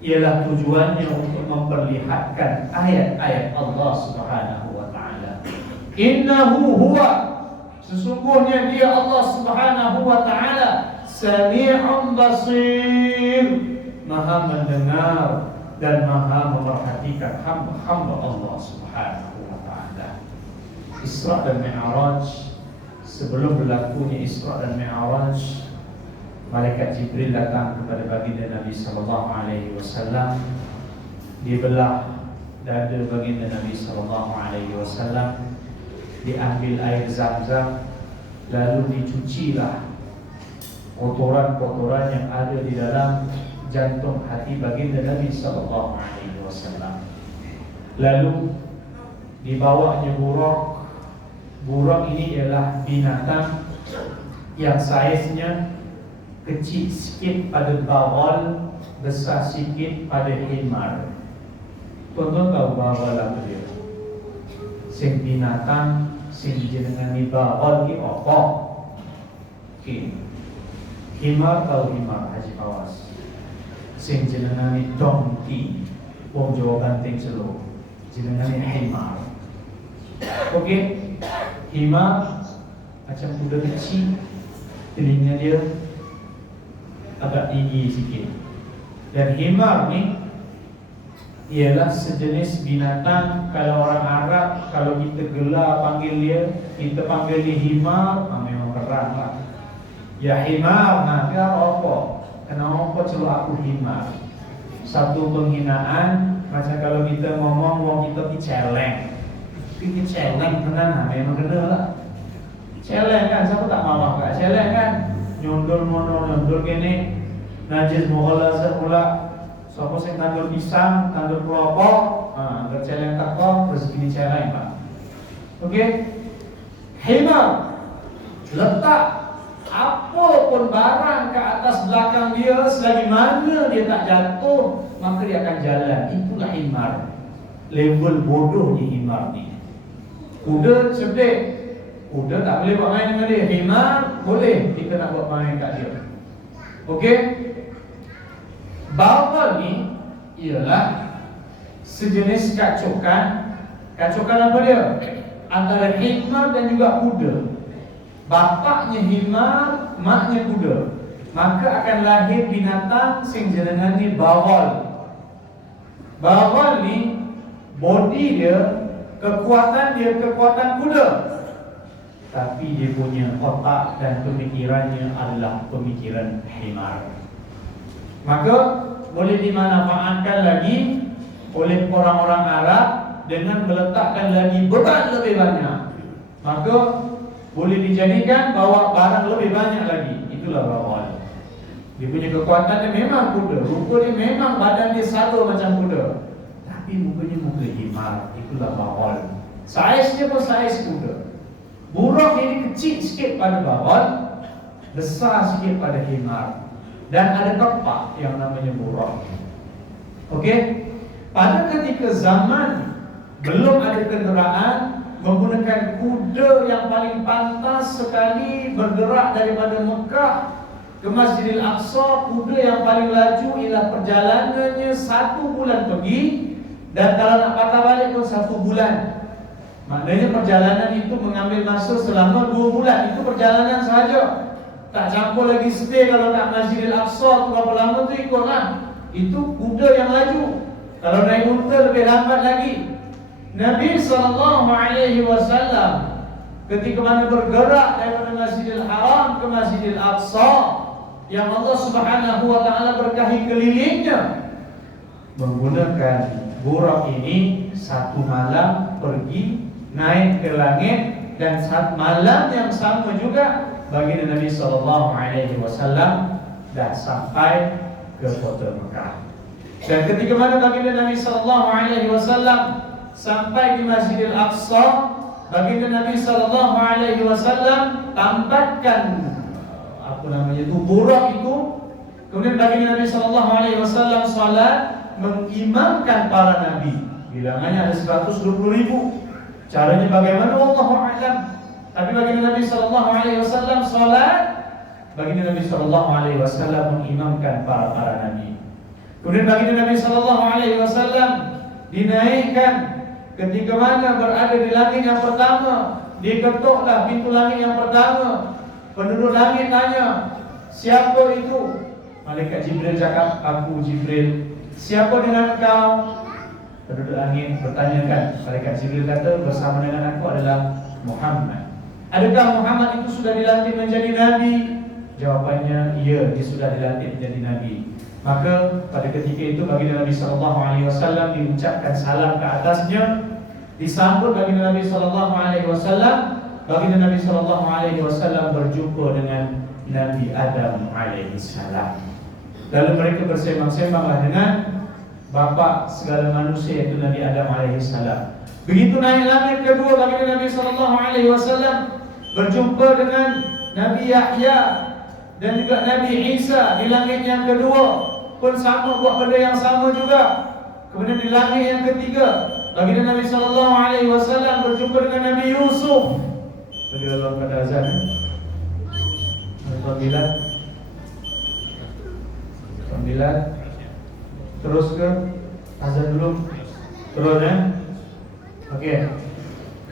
ialah tujuannya untuk memperlihatkan ayat-ayat Allah Subhanahu wa ta'ala. Innahu huwa, sesungguhnya dia Allah Subhanahu wa ta'ala, Sami'un basir, maha mendengar dan maha memerhatikan hamba-hamba Allah Subhanahu wa ta'ala. Isra dan Mi'raj, sebelum berlakunya Isra dan Mi'raj, malaikat Jibril datang kepada baginda Nabi SAW. Dibelah dada baginda Nabi SAW, diambil air Zam-Zam, lalu dicucilah kotoran-kotoran yang ada di dalam jantung hati baginda Nabi SAW. Lalu dibawanya buraq. Buraq ini ialah binatang yang saiznya kecil sikit pada bagal, besar sikit pada himar. Tuan-tuan tahu bagal apa dia? Sing binatang sing jenengan ni bagal ki apa? Okey. Himar tahu himar, Haji Fawaz. Sing jenengan ni donkey, wong Jawa Banting Selo. Jenengan ni himar. Okey. Himar macam kuda kecil, telinga dia agak tinggi sikit. Dan himar ni ialah sejenis binatang, kalau orang Arab, kalau kita gelar panggil dia, kita panggil dia himar, memang kerang lah. Ya himar, nah dia apa? kenapa celuk aku himar? Satu penghinaan, macam kalau kita ngomong wong kita ki celeng. Ki celeng tenan, memang kena lah. Celeng kan, siapa tak malah gak celeng kan? Nyundul mono, nyundul gini, najis muhola sepula. Siapa sing tandur pisang, tandur kelopok, anggar celeng tak kok, rezeki celeng pak. Oke, himar, letak apapun barang ke atas belakang dia, selagi mana dia tak jatuh, maka dia akan jalan. Itulah himar. Level bodohnya himar ni. Kuda cerdik, kuda tak boleh buat main dengan dia. Himar boleh, kita nak buat main kat dia. Okey. Bawal ni ialah sejenis kacukan. Kacukan apa dia? Antara himar dan juga kuda. Bapaknya himar, maknya kuda. Maka akan lahir binatang sing jenengan ni bawal. Bawal ni body dia, kekuatan dia kekuatan kuda. Tapi dia punya otak dan pemikirannya adalah pemikiran himar. Maka boleh dimanfaatkan lagi oleh orang-orang Arab dengan meletakkan lagi beban lebih banyak. Maka boleh dijadikan bawa barang lebih banyak lagi. Itulah bawal. Dia punya kekuatan dia memang kuda. Rupa dia memang badan dia sama macam kuda, tapi mukanya muka himar. Itulah bawal. Saiznya pun saiz kuda. Buruk ini kecil sikit pada bawal, besar sikit pada himar. Dan ada kepak yang namanya buruk. Okey. Pada ketika zaman belum ada kenderaan, menggunakan kuda yang paling pantas sekali bergerak daripada Mekah ke Masjidil Aqsa. Kuda yang paling laju ialah perjalanannya 1 bulan pergi, dan kalau nak patah balik pun 1 bulan. Maknanya perjalanan itu mengambil masa selama 2 bulan. Itu perjalanan sahaja, tak campur lagi stay. Kalau nak Masjidil Aqsa tu berapa lama tu ikutlah. Itu kuda yang laju. Kalau naik unta lebih lambat lagi. Nabi SAW ketika mana bergerak daripada Masjidil Haram ke Masjidil Aqsa, yang Allah Subhanahu wa taala berkahi kelilingnya, menggunakan burak ini 1 malam pergi naik ke langit, dan malam yang sama juga baginda Nabi SAW dah sampai ke kota Mekah. Dan ketika mana baginda Nabi SAW sampai di Masjidil Aqsa, baginda Nabi SAW tampakkan apa namanya itu, burak itu. Kemudian baginda Nabi SAW salat mengimamkan para nabi. Bilangannya ada 120,000. Caranya bagaimana wallahu a'lam. Tapi baginda Nabi SAW salat, baginda Nabi SAW mengimamkan para nabi. Kemudian baginda Nabi SAW dinaikkan. Ketika mana berada di langit yang pertama, diketuklah pintu langit yang pertama. Penduduk langit tanya, siapa itu? Malaikat Jibril cakap, aku Jibril. Siapa dengan kau? Penduduk langit bertanyakan. Malaikat Jibril kata, bersama dengan aku adalah Muhammad. Adakah Muhammad itu sudah dilantik menjadi nabi? Jawapannya, iya, dia sudah dilantik menjadi nabi. Maka pada ketika itu baginda Nabi SAW diucapkan salam ke atasnya, disambut baginda Nabi SAW. Baginda Nabi SAW berjumpa dengan Nabi Adam alaihissalam. Lalu mereka bersembang-sembanglah dengan bapa segala manusia, yaitu Nabi Adam alaihissalam. Begitu naik langit kedua, baginda Nabi SAW berjumpa dengan Nabi Yahya dan juga Nabi Isa di langit yang kedua, pun sama buat benda yang sama juga. Kemudian di langit yang ketiga, baginda Nabi SAW berjumpa dengan Nabi Yusuf. Lagi dalam pada azan. Panggilan. Terus ke azan dulu. Terus ya. Okey.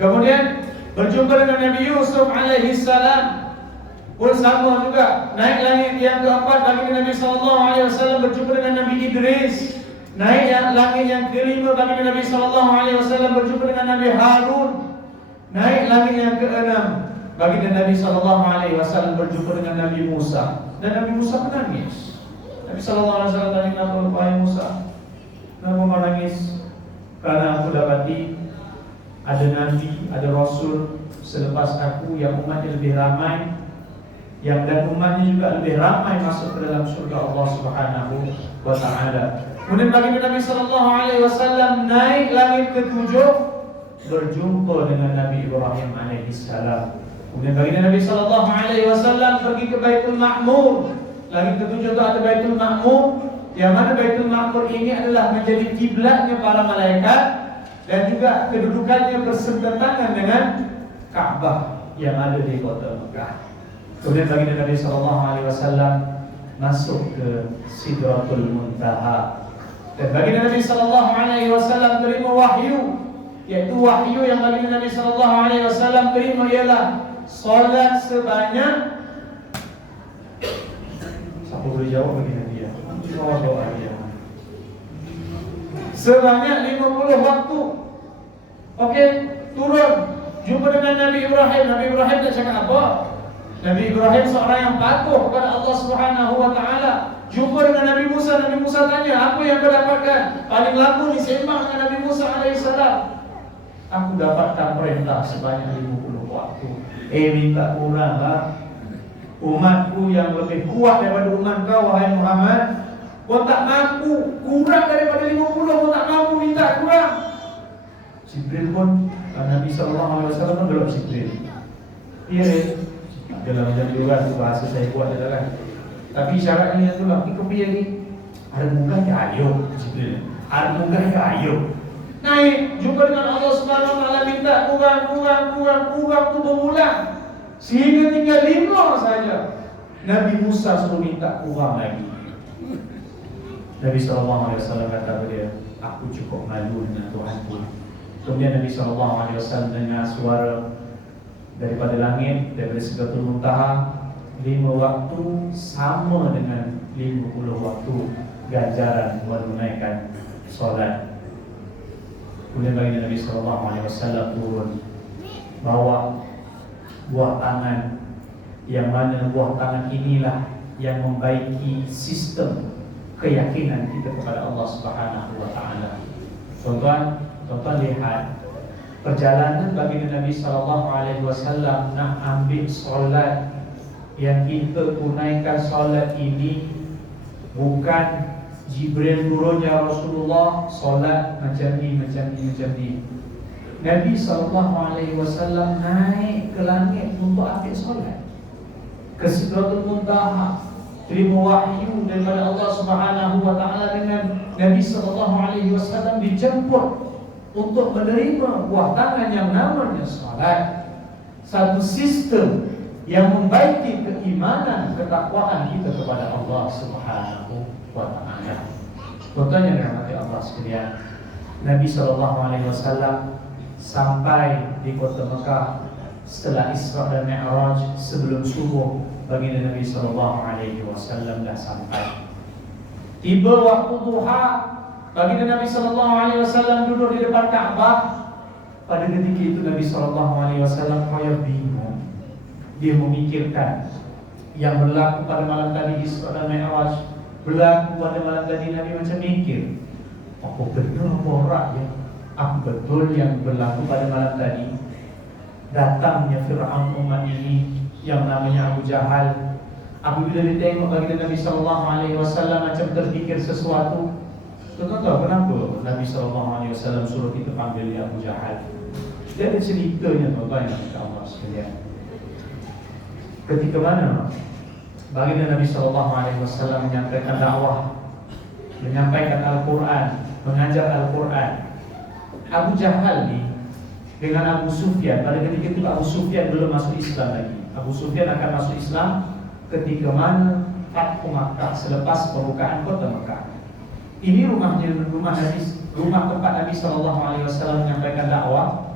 Kemudian berjumpa dengan Nabi Yusuf alaihissalam, pun sama juga. Naik langit yang keempat, baginda Nabi SAW berjumpa dengan Nabi Idris. Naik langit yang kelima, baginda Nabi SAW berjumpa dengan Nabi Harun. Naik langit yang keenam, baginda Nabi SAW berjumpa dengan Nabi Musa. Dan Nabi Musa menangis. Nabi sallallahu alaihi wasallam tanya, "Kenapa wahai Musa? Kenapa kau nangis?" "Karena aku dapati ada nabi, ada rasul selepas aku yang umatnya lebih ramai, dan umatnya juga lebih ramai masuk ke dalam surga Allah Subhanahu wa taala." Kemudian baginda Nabi sallallahu alaihi wasallam naik langit ke-7, berjumpa dengan Nabi Ibrahim alaihi salam. Kemudian baginda Nabi sallallahu alaihi wasallam pergi ke Baitul Ma'mur. Langit ke-7 itu ada Baitul Ma'mur, yang mana Baitul Ma'mur ini adalah menjadi kiblatnya para malaikat dan juga kedudukannya berseberangan dengan Ka'bah yang ada di kota Mekah. Kemudian baginda Nabi sallallahu alaihi wasallam masuk ke Sidratul Muntaha. Dan baginda Nabi sallallahu alaihi wasallam terima wahyu, yaitu wahyu yang baginda Nabi sallallahu alaihi wasallam terima ialah solat sebanyak, siapa boleh jawab bagi Nabi ya? Doa dia. Sebanyak 50 waktu. Okey, turun jumpa dengan Nabi Ibrahim. Nabi Ibrahim tak cakap apa? Nabi Ibrahim seorang yang patuh kepada Allah Subhanahu wa taala. Jumpa dengan Nabi Musa. Nabi Musa tanya, "Apa yang kau dapatkan?" Paling laku ni sembang dengan Nabi Musa alaihissalam. "Aku dapatkan perintah sebanyak 50 waktu." Minta kurang lah. Umatku yang lebih kuat daripada umat kau, wahai Muhammad. Kau tak mampu kurang daripada 50, kau tak mampu minta kurang. Jibril pun, Nabi SAW belum Jibril. Iya, dalam janjuran bahasa saya buat adalah. Tapi syaratnya tu lah, ikut pergi lagi. Ada muka ke ayo, Jibril. Ada muka ke ayo. Naik, jumpa dengan Allah Subhanahu wa taala, minta kurang tu berulang. Sehingga tinggal 5 saja. Nabi Musa suruh minta kurang lagi. Nabi SAW kata kepada dia, "Aku cukup malu dengan Tuhanku." Kemudian Nabi SAW dengar suara daripada langit, daripada Sidratul Muntaha, 5 waktu sama dengan 50 waktu ganjaran menunaikan solat. Kemudian baginda Nabi SAW turun, bawa buah tangan, yang mana buah tangan inilah yang membaiki sistem keyakinan kita kepada Allah Subhanahu wa taala. Tuan-tuan lihat perjalanan baginda Nabi sallallahu alaihi wasallam nak ambil solat, yang kita tunaikan solat ini bukan Jibril turun, "Ya Rasulullah, solat macam ni. Nabi SAW naik ke langit untuk ambil solat, ke Sidratul Muntaha, terima wahyu daripada Allah Subhanahu wa taala, dengan Nabi SAW dijemput untuk menerima buah tangan yang namanya solat. Satu sistem yang membaiki keimanan, ketakwaan kita kepada Allah Subhanahu wa taala. Tuan-tuan yang dirahmati Allah sekalian, Nabi SAW sampai di kota Mekah setelah Isra dan Mi'raj, sebelum subuh baginda Nabi SAW dah sampai. Tiba waktu duha, baginda Nabi SAW duduk di depan Kaabah. Pada ketika itu Nabi SAW kaya bingung. Dia memikirkan yang berlaku pada malam tadi Isra dan Mi'raj, berlaku pada malam tadi. Nabi macam mikir, apa benar apa orang ya? Apa betul yang berlaku pada malam tadi? Datangnya Fir'aun umat ini yang namanya Abu Jahal. Apabila dia tengok baginda Nabi SAW macam terfikir sesuatu. Tuan-tuan tahu kenapa Nabi SAW suruh kita panggil dia Abu Jahal? Dia ada ceritanya, tuan-tuan yang kita Allah sekalian. Ketika mana baginda Nabi SAW menyampaikan dakwah, menyampaikan Al-Quran, mengajar Al-Quran, Abu Jahal ni dengan Abu Sufyan, pada ketika itu Abu Sufyan belum masuk Islam lagi. Abu Sufyan akan masuk Islam ketika mana Fathu Makkah, selepas pembukaan kota Mekah. Ini rumah tempat Nabi SAW menyampaikan dakwah.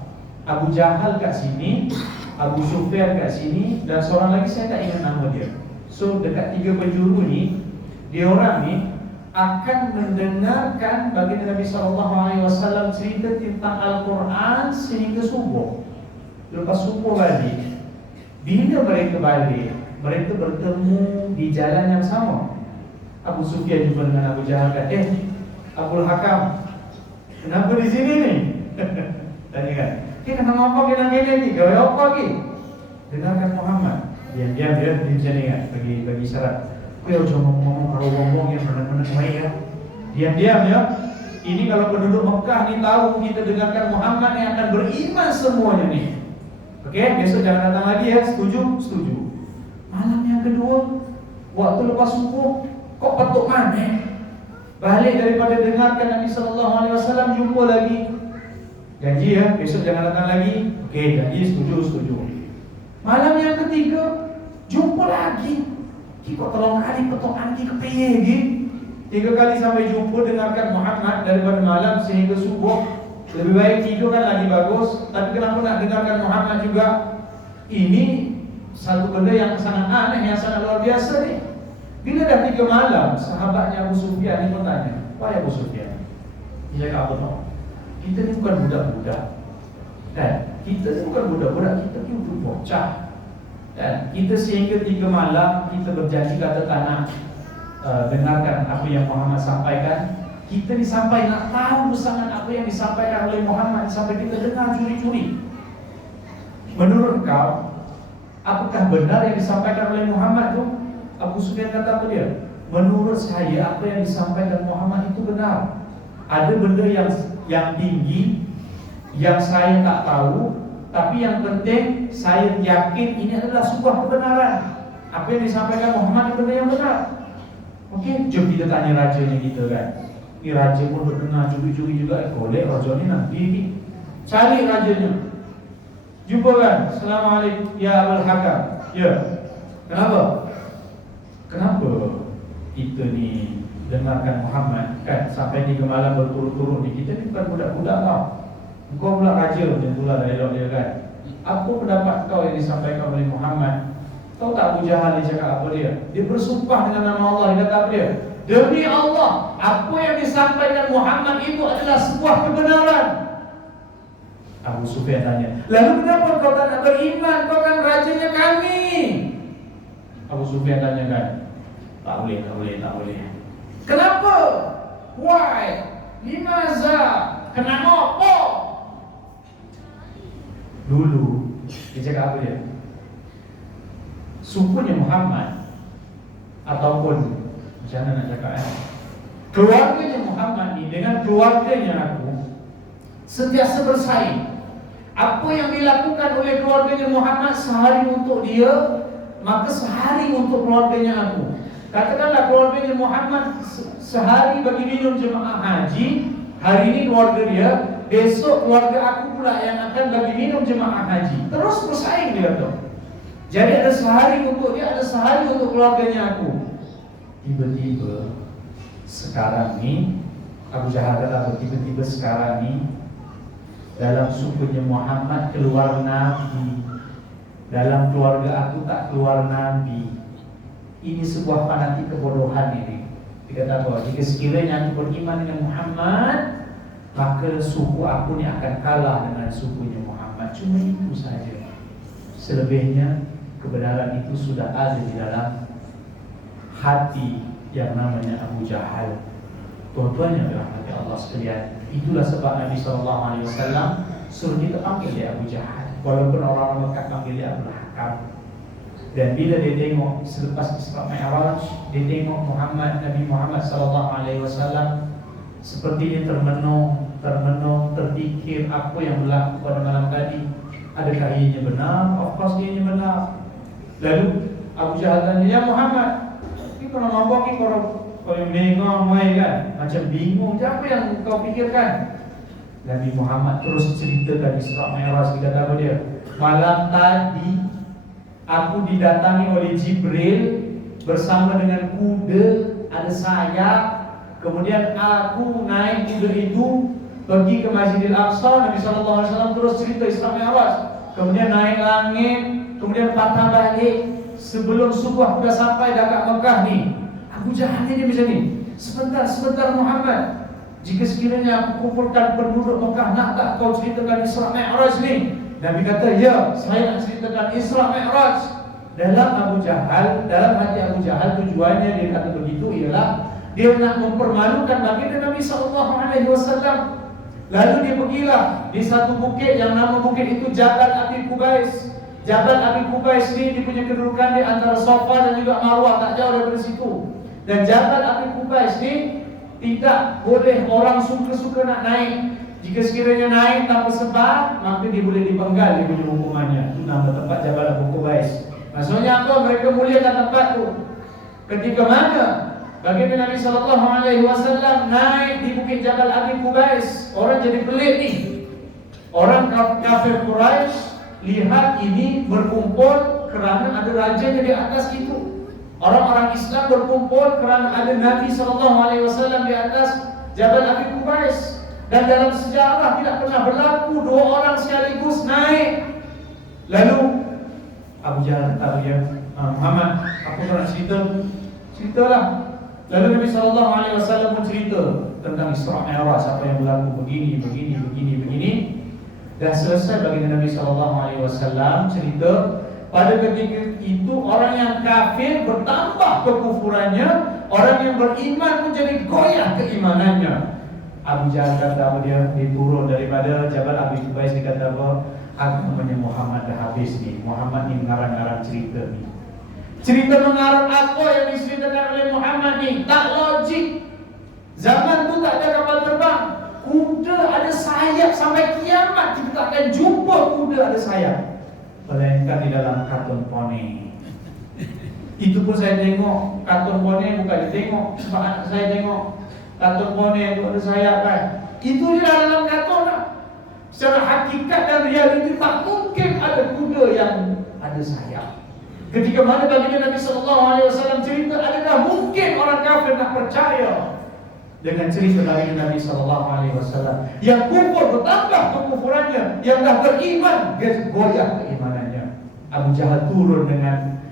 Abu Jahal kat sini, Abu Sufyan kat sini, dan seorang lagi saya tak ingat nama dia. So dekat 3 penjuru ni, dia orang ni akan mendengarkan baginda Nabi SAW cerita tentang Al-Quran sehingga subuh. Lepas subuh balik, bila mereka balik, mereka bertemu di jalan yang sama. Abu Sufyan jumpa dengan Abu Jahal kan, Abul Hakam, kenapa di sini nih? Tanya kan, kenapa ngomong kita gini nih? Gawe apa lagi? Dengarkan Muhammad. Diam-diam dia jadi kan, bagi syarat. Kau jangan ngomong kalau ngomong yang benar-benar baik ya. Diam-diam ya. Ini kalau penduduk Mekah nih tahu kita dengarkan Muhammad yang akan beriman semuanya nih. Oke, besok jangan datang lagi ya. Setuju? Setuju. Malam yang kedua, waktu lepas subuh, kok petuk mana? Balik daripada dengarkan Nabi Sallallahu Alaihi Wasallam, jumpa lagi. Janji ya, besok jangan datang lagi. Oke, janji, setuju. Malam yang ketiga, jumpa lagi. Kok tolong kali petuk anti kepiye lagi? 3 kali sampai jumpa dengarkan Muhammad daripada malam sehingga subuh. Lebih baik tidur kan lagi bagus. Tapi kenapa nak dengarkan Muhammad juga? Ini satu benda yang sangat aneh, yang sangat luar biasa nih. Bila dah 3 malam, sahabatnya Abu Sufyan ini bertanya, wahai Abu Sufyan, dia kata apa? Kita ni bukan budak-budak, kan? Kita ni bukan budak-budak, kita ni udah bocah, kan? Kita sehingga 3 malam kita berjanji kata tanah dengarkan apa yang Muhammad sampaikan. Kita ni sampai nak tahu sangat apa yang disampaikan oleh Muhammad, sampai kita dengar curi-curi. Menurut kau, apakah benar yang disampaikan oleh Muhammad tu? Abu Sufyan kata apa dia? Menurut saya apa yang disampaikan Muhammad itu benar. Ada benda yang tinggi yang saya tak tahu, tapi yang penting saya yakin ini adalah sebuah kebenaran. Apa yang disampaikan Muhammad itu benda yang benar. Okey, jom kita tanya rajanya kita kan. Ini raja pun berdengar curi-curi juga. Boleh raja ni nanti cari rajanya. Jumpa kan? Assalamualaikum ya Abul Hakam. Ya. Kenapa kita ni dengarkan Muhammad kan sampai 3 malam berturut-turut ni? Kita ni bukan budak-budak tau. Engkau pula raja macam itulah dialog dia kan. Apa pendapat kau yang disampaikan oleh Muhammad? Tahu tak Abu Jahal dia cakap apa dia? Dia bersumpah dengan nama Allah. Dia kata apa dia? Demi Allah, apa yang disampaikan Muhammad itu adalah sebuah kebenaran. Abu Sufyan tanya, lalu kenapa kau tak nak beriman? Kau kan rajanya kami. Abu Sufyan tanya kan, tak boleh. Kenapa? Why? Limaza? Kenapa? Apa? Dulu dia cakap apa dia? Sukunya Muhammad ataupun macam mana nak cakap keluarganya Muhammad ni dengan keluarganya aku sentiasa bersaing. Apa yang dilakukan oleh keluarganya Muhammad sehari untuk dia, maka sehari untuk keluarganya aku. Katakanlah keluarganya Muhammad sehari bagi minum jemaah haji, hari ini keluarga dia, besok keluarga aku pula yang akan bagi minum jemaah haji. Terus bersaing dia tu. Jadi ada sehari untuk dia, ada sehari untuk keluarganya aku. Tiba-tiba sekarang ni Abu Jahal kata tiba-tiba sekarang ni dalam sukunya Muhammad keluar Nabi, dalam keluarga aku tak keluar Nabi. Ini sebuah fanatik kebodohan ini. Dia kata bahwa jika sekiranya aku beriman dengan Muhammad, maka suku aku ni akan kalah dengan sukunya Muhammad. Cuma itu saja. Selebihnya kebenaran itu sudah ada di dalam hati yang namanya Abu Jahal. Tuan-tuan yang dirahmati Allah sekalian, itulah sebab Nabi SAW suruh kita panggil dia Abu Jahal, walaupun orang-orang Mekah panggil dia Abul Hakam. Dan bila dia tengok selepas Isra Mi'raj, dia tengok Nabi Muhammad SAW seperti dia termenung, terfikir apa yang berlaku pada malam tadi. Adakah ianya benar? Of course ianya benar. Lalu Abu Jahal tanya, ya Muhammad, kau nak ngomong ni kau yang bengong kan? Macam bingung, apa yang kau fikirkan? Nabi Muhammad terus ceritakan Isra Mi'raj. Dia kata apa dia? Malam tadi aku didatangi oleh Jibril bersama dengan kuda, ada sayap. Kemudian aku naik kuda itu pergi ke Masjidil Aqsa. Nabi SAW terus cerita Isra Mi'raj. Kemudian naik langit, kemudian patah balik. Sebelum subuh aku dah sampai dekat Mekah ni. Abu Jahal ni dia macam ni. Sebentar Muhammad, jika sekiranya aku kumpulkan penduduk Mekah, nak tak kau ceritakan Isra Mi'raj ni? Nabi kata, ya, saya nak ceritakan Isra Mi'raj. dalam hati Abu Jahal tujuannya dia kata begitu ialah dia nak mempermalukan baginda Nabi sallallahu alaihi wasallam. Lalu dia pergilah di satu bukit yang nama bukit itu Jabal Abi Qubais. Jabal Abi Qubais ni dia punya kedudukan di antara Safa dan juga Marwah, tak jauh daripada situ. Dan Jabal Abi Qubais ni tidak boleh orang suka-suka nak naik. Jika sekiranya naik tanpa sebab, maka dia boleh dipenggal dia punya hukumannya. Itu nama tempat Jabal Abi Qubais. Maksudnya apa? Mereka muliakan tempat tu. Ketika mana baginda Nabi sallallahu alaihi wasallam naik di bukit Jabal Abi Qubais, orang jadi pelik ni. Orang kafir Quraisy lihat ini berkumpul kerana ada rajanya di atas itu. Orang-orang Islam berkumpul kerana ada Nabi sallallahu alaihi wasallam di atas Jabal Abi Qubais. Dan dalam sejarah tidak pernah berlaku dua orang sekaligus naik. Lalu Abu Jahal kata dia, Muhammad, aku nak ceritalah. Lalu Nabi sallallahu alaihi wasallam pun cerita tentang Isra Mi'raj, apa yang berlaku begini. Dah selesai baginda Nabi sallallahu alaihi wasallam cerita. Pada ketika itu orang yang kafir bertambah kekufurannya, orang yang beriman pun jadi goyah keimanannya. Abu Jahal kata apa dia turun daripada Jabal Abi Qubais, dia kata apa? Agamanya Muhammad dah habis ni. Muhammad ni mengarang-arang cerita ni. Cerita mengarang apa yang diceritakan oleh Muhammad ni tak logik. Zaman tu tak ada kapal terbang. Kuda ada sayap, sampai kiamat kita tak akan jumpa kuda ada sayap, melainkan di dalam kartun poni. Itu pun saya tengok kartun poni, bukan dia tengok sebab anak saya tengok kartun poni yang ada sayap kan. Itu di dalam kartun lah. Secara hakikat dan realiti tak mungkin ada kuda yang ada sayap. Ketika mana baginda Nabi sallallahu alaihi wasallam cerita, adakah mungkin orang kafir nak percaya dengan cerita baginda Nabi sallallahu alaihi wasallam? Yang kufur bertambah kekufurannya, yang dah beriman goyah keimanannya. Abu Jahal turun dengan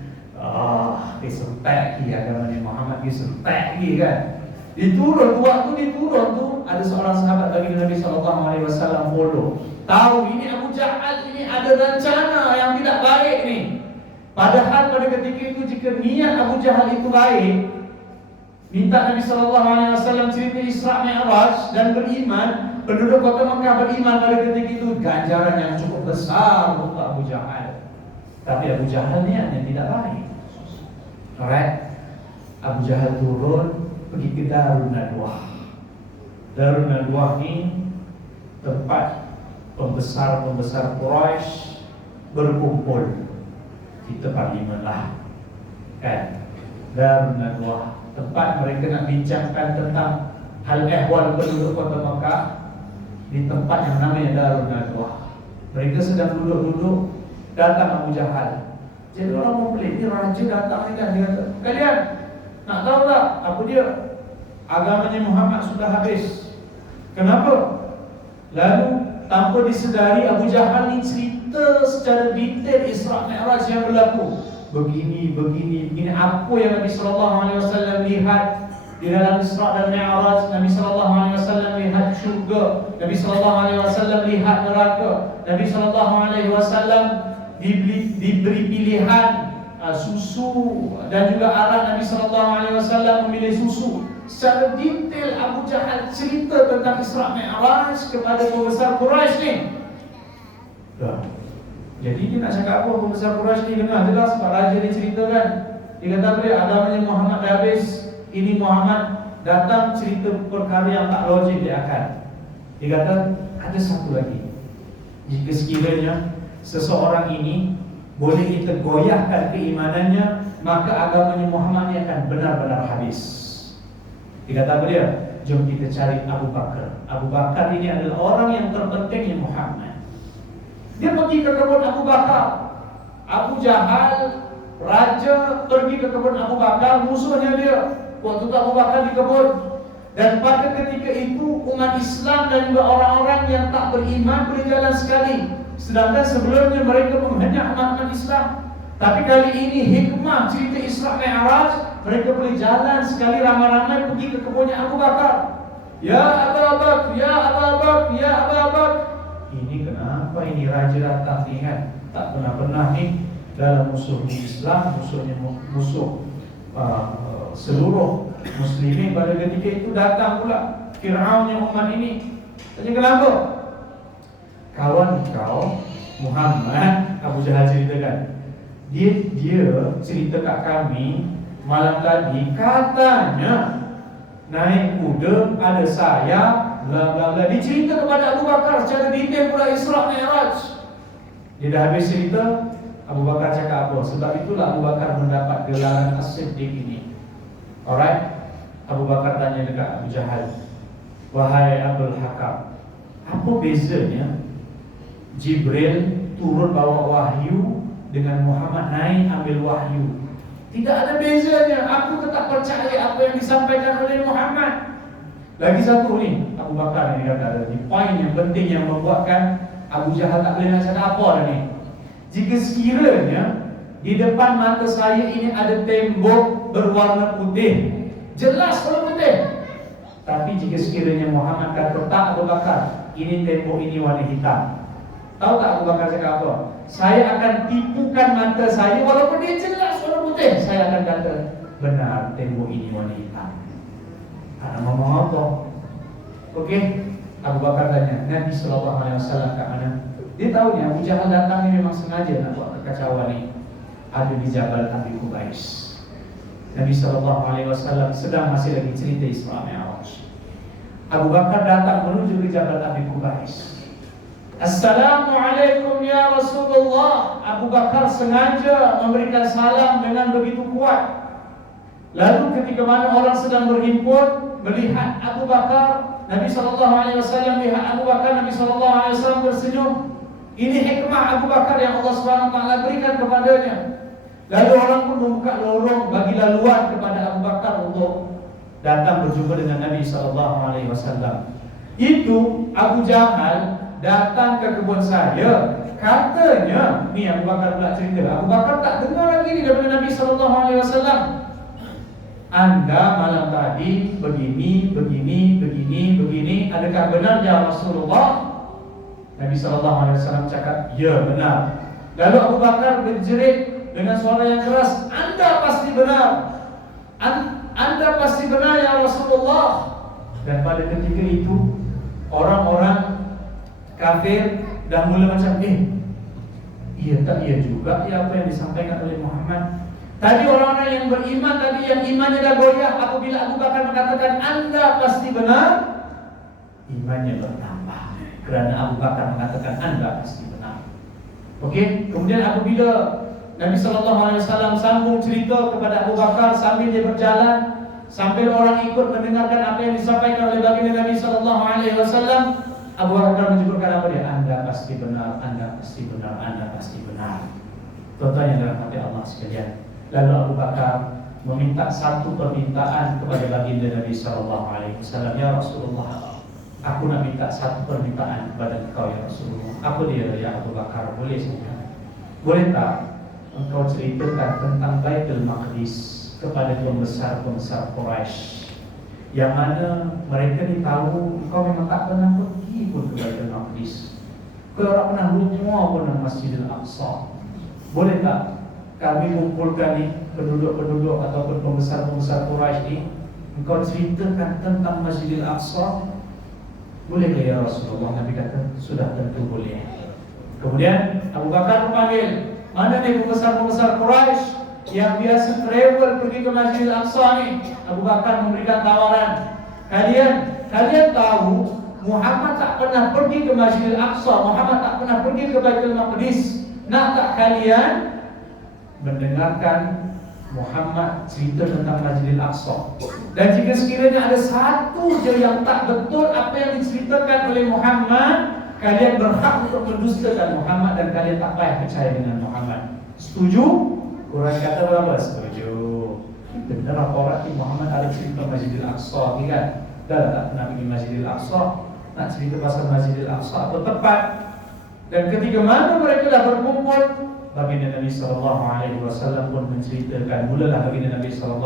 disertai agamanya Muhammad, disertai kan. Waktu diturun tu ada seorang sahabat baginda Nabi sallallahu alaihi wasallam follow. Tahu ini Abu Jahal ini ada rencana yang tidak baik ni. Padahal pada ketika itu jika niat Abu Jahal itu baik, minta Nabi sallallahu alaihi wasallam cerita Isra Mi'raj dan beriman, penduduk kota Mekah beriman pada ketika itu, ganjaran yang cukup besar untuk Abu Jahal. Tapi Abu Jahal niatnya tidak baik. Alright. Abu Jahal turun pergi ke Darun Nadwah. Darun Nadwah ni tempat pembesar-pembesar Quraisy berkumpul. Kita parlimen lah kan. Darun Nadwah, tempat mereka nak bincangkan tentang hal ehwal penduduk kota Makkah. Di tempat yang namanya Darun Nadwah, mereka sedang duduk-duduk, datang Abu Jahal. Jadi orang mau pelik, ni raja datang ni kan. Dia kata, kalian nak tahu tak apa dia? Agamanya Muhammad sudah habis. Kenapa? Lalu tanpa disedari Abu Jahal ni cerita secara detail Isra Mi'raj yang berlaku. Begini. Apa yang Nabi sallallahu alaihi wasallam lihat di dalam Isra dan Mi'raj. Nabi sallallahu alaihi wasallam lihat syurga, Nabi sallallahu alaihi wasallam lihat neraka, Nabi sallallahu alaihi wasallam diberi pilihan susu dan juga arak. Nabi sallallahu alaihi wasallam memilih susu. Secara detail Abu Jahal cerita tentang Isra Mi'raj kepada pembesar Quraisy ni. Jadi dia nak cakap apa pembesar Quraisy ni? Dengar jelas sebab raja ni ceritakan. Dia kata apa dia? Agamanya Muhammad dah habis. Ini Muhammad datang cerita perkara yang tak logik dia akan. Dia kata ada satu lagi. Jika sekiranya seseorang ini boleh kita goyahkan keimanannya, maka agamanya Muhammad ni akan benar-benar habis. Dia kata apa dia? Jom kita cari Abu Bakar. Abu Bakar ini adalah orang yang terpenting yang Muhammad. Dia pergi ke kebun Abu Bakar. Abu Jahal, raja, pergi ke kebun Abu Bakar, musuhnya dia. Waktu itu Abu Bakar di kebun. Dan pada ketika itu umat Islam dan juga orang-orang yang tak beriman boleh jalan sekali. Sedangkan sebelumnya mereka menghenyak umat Islam. Tapi kali ini hikmah cerita Isra Mi'raj, mereka boleh jalan sekali ramai-ramai pergi ke kebunnya Abu Bakar. Ya Abu Bakar, ya Abu Bakar, ya Abu Bakar. Ini kenapa ini raja datang ni kan? Tak pernah-pernah ni dalam musuhnya Islam, musuh seluruh muslimin pada ketika itu. Datang pula Fir'aun yang umat ini. Tanya kenapa? Kawan kau Muhammad, Abu Jahal ceritakan, dia cerita kat kami malam tadi, katanya naik kuda, ada sayap, bla bla bla. Dia cerita kepada Abu Bakar secara detail pula Isra Mi'raj. Dia dah habis cerita, Abu Bakar cakap apa? Sebab itulah Abu Bakar mendapat gelaran As-Siddiq ini. Alright? Abu Bakar tanya dekat Abu Jahal, wahai Abdul Hakam, apa bezanya Jibril turun bawa wahyu dengan Muhammad naik ambil wahyu? Tidak ada bezanya. Aku tetap percaya apa yang disampaikan oleh Muhammad. Lagi satu ni, Abu Bakar ni kata ada ni poin yang penting yang membuatkan Abu Jahal tak boleh nak cakap apa dah ni. Jika sekiranya di depan mata saya ini ada tembok berwarna putih, jelas warna putih. Tapi jika sekiranya Muhammad kata tak, Abu Bakar, ini tembok ini warna hitam, tahu tak Abu Bakar cakap apa? Saya akan tipukan mata saya walaupun dia jelas warna putih. Saya akan kata benar tembok ini warna hitam. Anak ngomong apa? Okey, Abu Bakar tanya, Nabi SAW kat mana? Dia tahu ni Abu Jahal datang ni memang sengaja nak buat kekacauan ni. Ada di Jabal Abi Qubais. Nabi SAW sedang masih lagi cerita Isra Mi'raj. Abu Bakar datang menuju ke Jabal Abi Qubais. Assalamualaikum ya Rasulullah. Abu Bakar sengaja memberikan salam dengan begitu kuat. Lalu ketika mana orang sedang berhimpun melihat Abu Bakar, Nabi SAW lihat Abu Bakar, Nabi SAW tersenyum. Ini hikmah Abu Bakar yang Allah SWT berikan kepadanya. Lalu orang pun membuka lorong bagi laluan kepada Abu Bakar untuk datang berjumpa dengan Nabi SAW. Itu Abu Jahal datang ke kebun saya. Katanya, ni Abu Bakar pula cerita, Abu Bakar tak dengar lagi ni daripada Nabi SAW. Anda malam tadi begini. Adakah benar ya Rasulullah? Nabi SAW cakap, ya benar. Lalu Abu Bakar berjerit dengan suara yang keras, Anda pasti benar. Anda pasti benar ya Rasulullah. Dan pada ketika itu orang-orang kafir dah mula macam, iya tak iya juga ya apa yang disampaikan oleh Muhammad. Tadi orang-orang yang beriman tadi yang imannya dah goyah apabila Abu Bakar mengatakan Anda pasti benar, imannya bertambah kerana Abu Bakar mengatakan Anda pasti benar. Okey, kemudian apabila Nabi SAW sambung cerita kepada Abu Bakar sambil dia berjalan, sambil orang ikut mendengarkan apa yang disampaikan oleh baginda Nabi SAW, Abu Bakar menyebutkan apa dia? Anda pasti benar, Anda pasti benar, Anda pasti benar. Tuan-tuan yang dalam hati Allah sekalian. Lalu Abu Bakar meminta satu permintaan kepada baginda Nabi SAW. Ya Rasulullah, aku nak minta satu permintaan kepada engkau ya Rasulullah. Apa dia ya Abu Bakar? Boleh saja. Boleh tak engkau ceritakan tentang Baitul Maqdis kepada pembesar-pembesar Quraisy, yang mana mereka ni tahu engkau memang tak pernah pergi pun ke Baitul Maqdis, kau tak pernah rumah pun ke Masjidil Aqsa. Boleh tak kami kumpulkan ni penduduk-penduduk ataupun pembesar-pembesar Quraisy ni, engkau ceritakan tentang Masjidil Aqsa? Boleh ke ya Rasulullah? Nabi kata sudah tentu boleh. Kemudian Abu Bakar memanggil, mana ni pembesar-pembesar Quraisy yang biasa travel pergi ke Masjidil Aqsa ni? Abu Bakar memberikan tawaran, kalian tahu Muhammad tak pernah pergi ke Masjidil Aqsa, Muhammad tak pernah pergi ke Baitul Maqdis. Nak tak kalian mendengarkan Muhammad cerita tentang Masjidil Aqsa? Dan jika sekiranya ada satu je yang tak betul apa yang diceritakan oleh Muhammad, kalian berhak untuk mendustakan Muhammad dan kalian tak payah percaya dengan Muhammad. Setuju? Quraisy kata berapa? Setuju. Benar orang ni Muhammad ada cerita Masjidil Aqsa kan? Dah tak pernah pergi Masjidil Aqsa, nak cerita pasal Masjidil Aqsa atau tepat. Dan ketika mana mereka dah berkumpul, baginda Nabi SAW pun menceritakan. Mulalah baginda Nabi SAW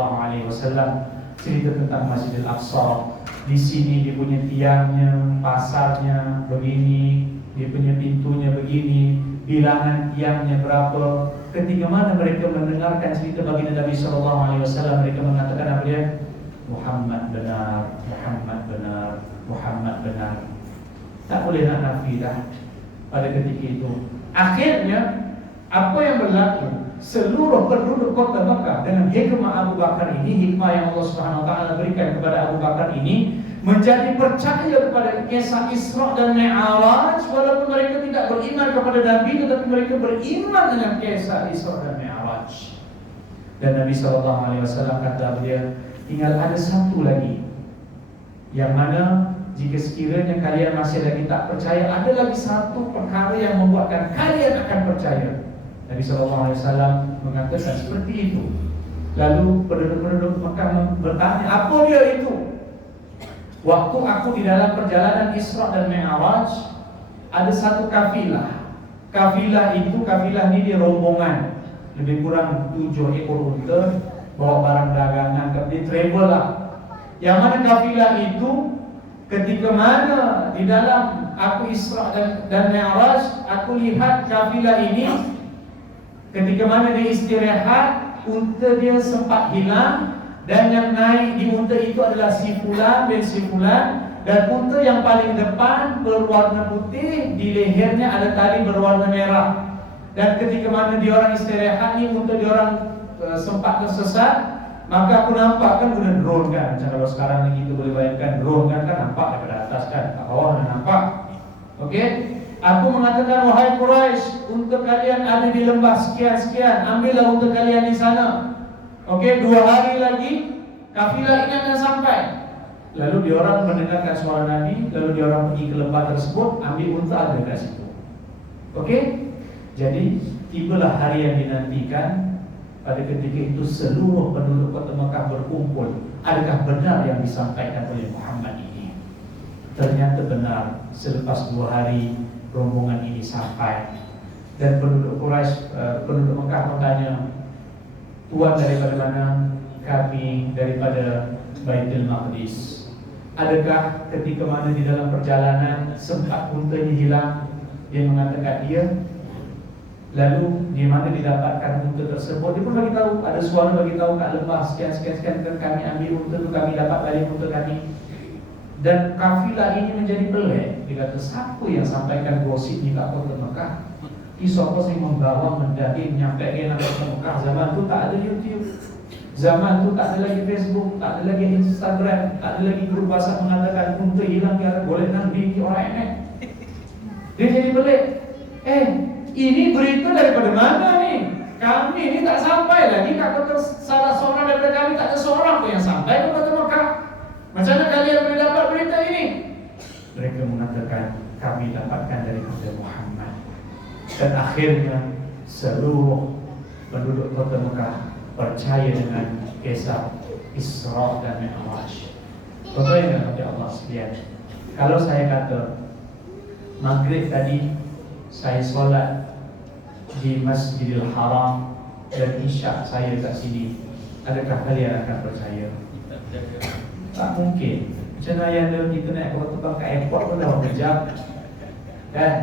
cerita tentang Masjidil Aqsa. Di sini dia punya tiangnya, pasarnya begini, dia punya pintunya begini, bilangan tiangnya berapa. Ketika mana mereka mendengarkan cerita baginda Nabi sallallahu alaihi wasallam, mereka mengatakan apa dia? Muhammad benar, Muhammad benar, Muhammad benar. Tak boleh nak nafi dah pada ketika itu. Akhirnya apa yang berlaku? Seluruh penduduk kota Makkah dengan hikmah Abu Bakar ini, hikmah yang Allah Subhanahu wa taala berikan kepada Abu Bakar ini, menjadi percaya kepada kisah Isra dan Mi'raj, walaupun mereka tidak beriman kepada Nabi, tetapi mereka beriman dengan kisah Isra dan Mi'raj. Dan Nabi SAW kata dia, tinggal ada satu lagi, yang mana jika sekiranya kalian masih lagi tak percaya, ada lagi satu perkara yang membuatkan kalian akan percaya. Nabi SAW mengatakan seperti itu. Lalu penduduk-penduduk Makkah bertanya, apa dia itu? Waktu aku di dalam perjalanan Isra dan Mi'raj, ada satu kafilah. Kafilah ini dia rombongan, lebih kurang 7 ekor unta, bawa barang dagangan, dia travel lah. Yang mana kafilah itu, ketika mana di dalam aku Isra dan Mi'raj, aku lihat kafilah ini, ketika mana dia istirahat, unta dia sempat hilang. Dan yang naik di unta itu adalah si fulan bin si fulan. Dan unta yang paling depan berwarna putih, di lehernya ada tali berwarna merah. Dan ketika mana diorang istirahat ni, unta diorang sempat tersesat, maka aku nampak kan guna drone kan. Macam kalau sekarang ni kita boleh bayangkan drone kan nampak daripada atas kan, kat bawah dah nampak. Okey, aku mengatakan, wahai Quraisy, unta kalian ada di lembah sekian-sekian, ambillah unta kalian di sana. Okey, 2 hari lagi kafilah ini akan sampai. Lalu diorang mendengarkan suara Nabi, lalu diorang pergi ke lembah tersebut, ambil unta ada kat situ. Okey, jadi tibalah hari yang dinantikan. Pada ketika itu seluruh penduduk kota Makkah berkumpul. Adakah benar yang disampaikan oleh Muhammad ini? Ternyata benar. Selepas 2 hari rombongan ini sampai, dan penduduk Quraisy, penduduk Makkah bertanya, Tuan daripada mana? Kami daripada Baitul Maqdis. Adakah ketika mana di dalam perjalanan sempat untanya hilang? Dia mengatakan dia. Lalu di mana didapatkan unta tersebut? Dia pun bagi tahu, ada suara bagi tahu kat lembah sekian kami ambil unta tu, kami dapat balik unta kami. Dan kafilah ini menjadi pelik. Dia kata, siapa yang sampaikan gosip ni kat kota Mekah? Siapa yang membawa mendaki nyampe ke nak kota Mekah? Zaman tu tak ada YouTube, zaman tu tak ada lagi Facebook, tak ada lagi Instagram, tak ada lagi grup WhatsApp mengatakan unta hilang ke boleh nanti orang ini. Dia jadi pelik. Ini berita daripada mana ni? Kami ni tak sampai lagi kat kota, salah seorang daripada kami tak ada seorang pun yang sampai ke kota Mekah. Macam mana kalian boleh dapat berita ini? Mereka mengatakan, kami dapatkan daripada Muhammad. Dan akhirnya seluruh penduduk kota Mekah percaya dengan kisah Isra dan Mi'raj. Tuan-tuan yang dirahmati Allah sekalian, kalau saya kata Maghrib tadi saya solat di Masjidil Haram dan Isyak saya kat sini, adakah kalian akan percaya? Tak mungkin. Macam mana yang kita naik kapal terbang ke airport pun dah berapa jam, kan?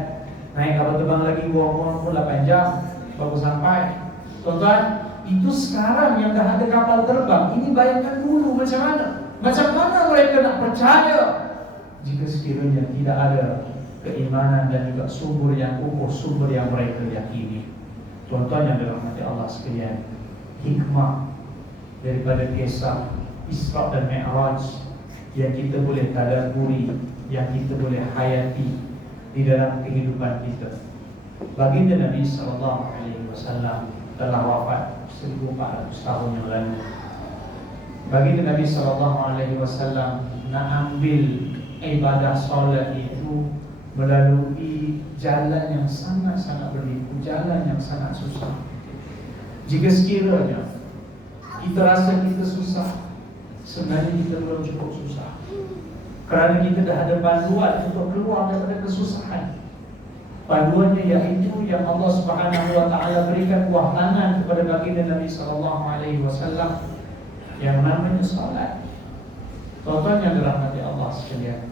Naik kapal terbang lagi buang-buang pun 8 jam baru sampai. Tuan-tuan, itu sekarang yang dah ada kapal terbang. Ini bayangkan dulu macam mana. Macam mana mereka nak percaya jika sekiranya tidak ada keimanan dan juga sumber yang ukur, sumber yang mereka yakini. Tuan-tuan yang dirahmati Allah sekalian, hikmah daripada kisah Isra dan Mi'raj yang kita boleh tadabburi, yang kita boleh hayati di dalam kehidupan kita. Baginda Nabi SAW telah wafat 1400 tahun yang lalu. Baginda Nabi SAW nak ambil ibadah solat itu melalui jalan yang sangat-sangat berliku, jalan yang sangat susah. Jika sekiranya kita rasa kita susah, sebenarnya kita belum cukup susah, kerana kita dah ada panduan untuk keluar daripada kesusahan. Panduannya yaitu yang Allah Subhanahu wa taala berikan buah tangan kepada baginda Nabi SAW, yang namanya salat. Tuan-tuan yang dirahmati Allah sekalian,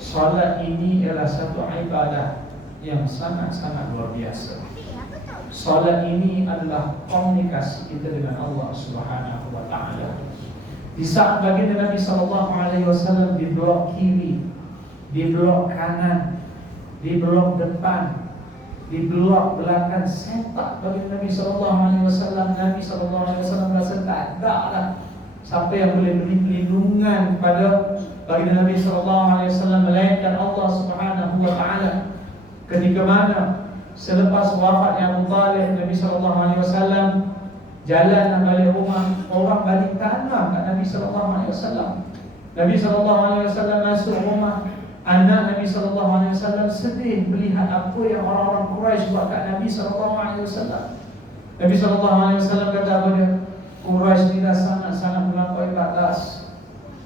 salat ini ialah satu ibadah yang sangat-sangat luar biasa. Salat ini adalah komunikasi kita dengan Allah Subhanahu wa taala. Di saat baginda Nabi sallallahu alaihi wasallam di blok kiri, di blok kanan, di blok depan, di blok belakang sepak baginda Nabi sallallahu alaihi wasallam, Nabi sallallahu alaihi wasallam merasa tak ada lah siapa yang boleh beri perlindungan pada baginda Nabi sallallahu alaihi wasallam melainkan Allah Subhanahu wa taala. Ketika mana selepas wafatnya Abu Talib, Nabi sallallahu alaihi wasallam jalan nak balik rumah, orang balik tanah kat Nabi sallallahu alaihi wasallam. Nabi sallallahu alaihi wasallam masuk rumah, anak Nabi sallallahu alaihi wasallam sedih melihat apa yang orang-orang Quraisy buat kat Nabi sallallahu alaihi wasallam. Nabi sallallahu alaihi wasallam kata kepada Quraisy ni dah sangat-sangat melampaui batas.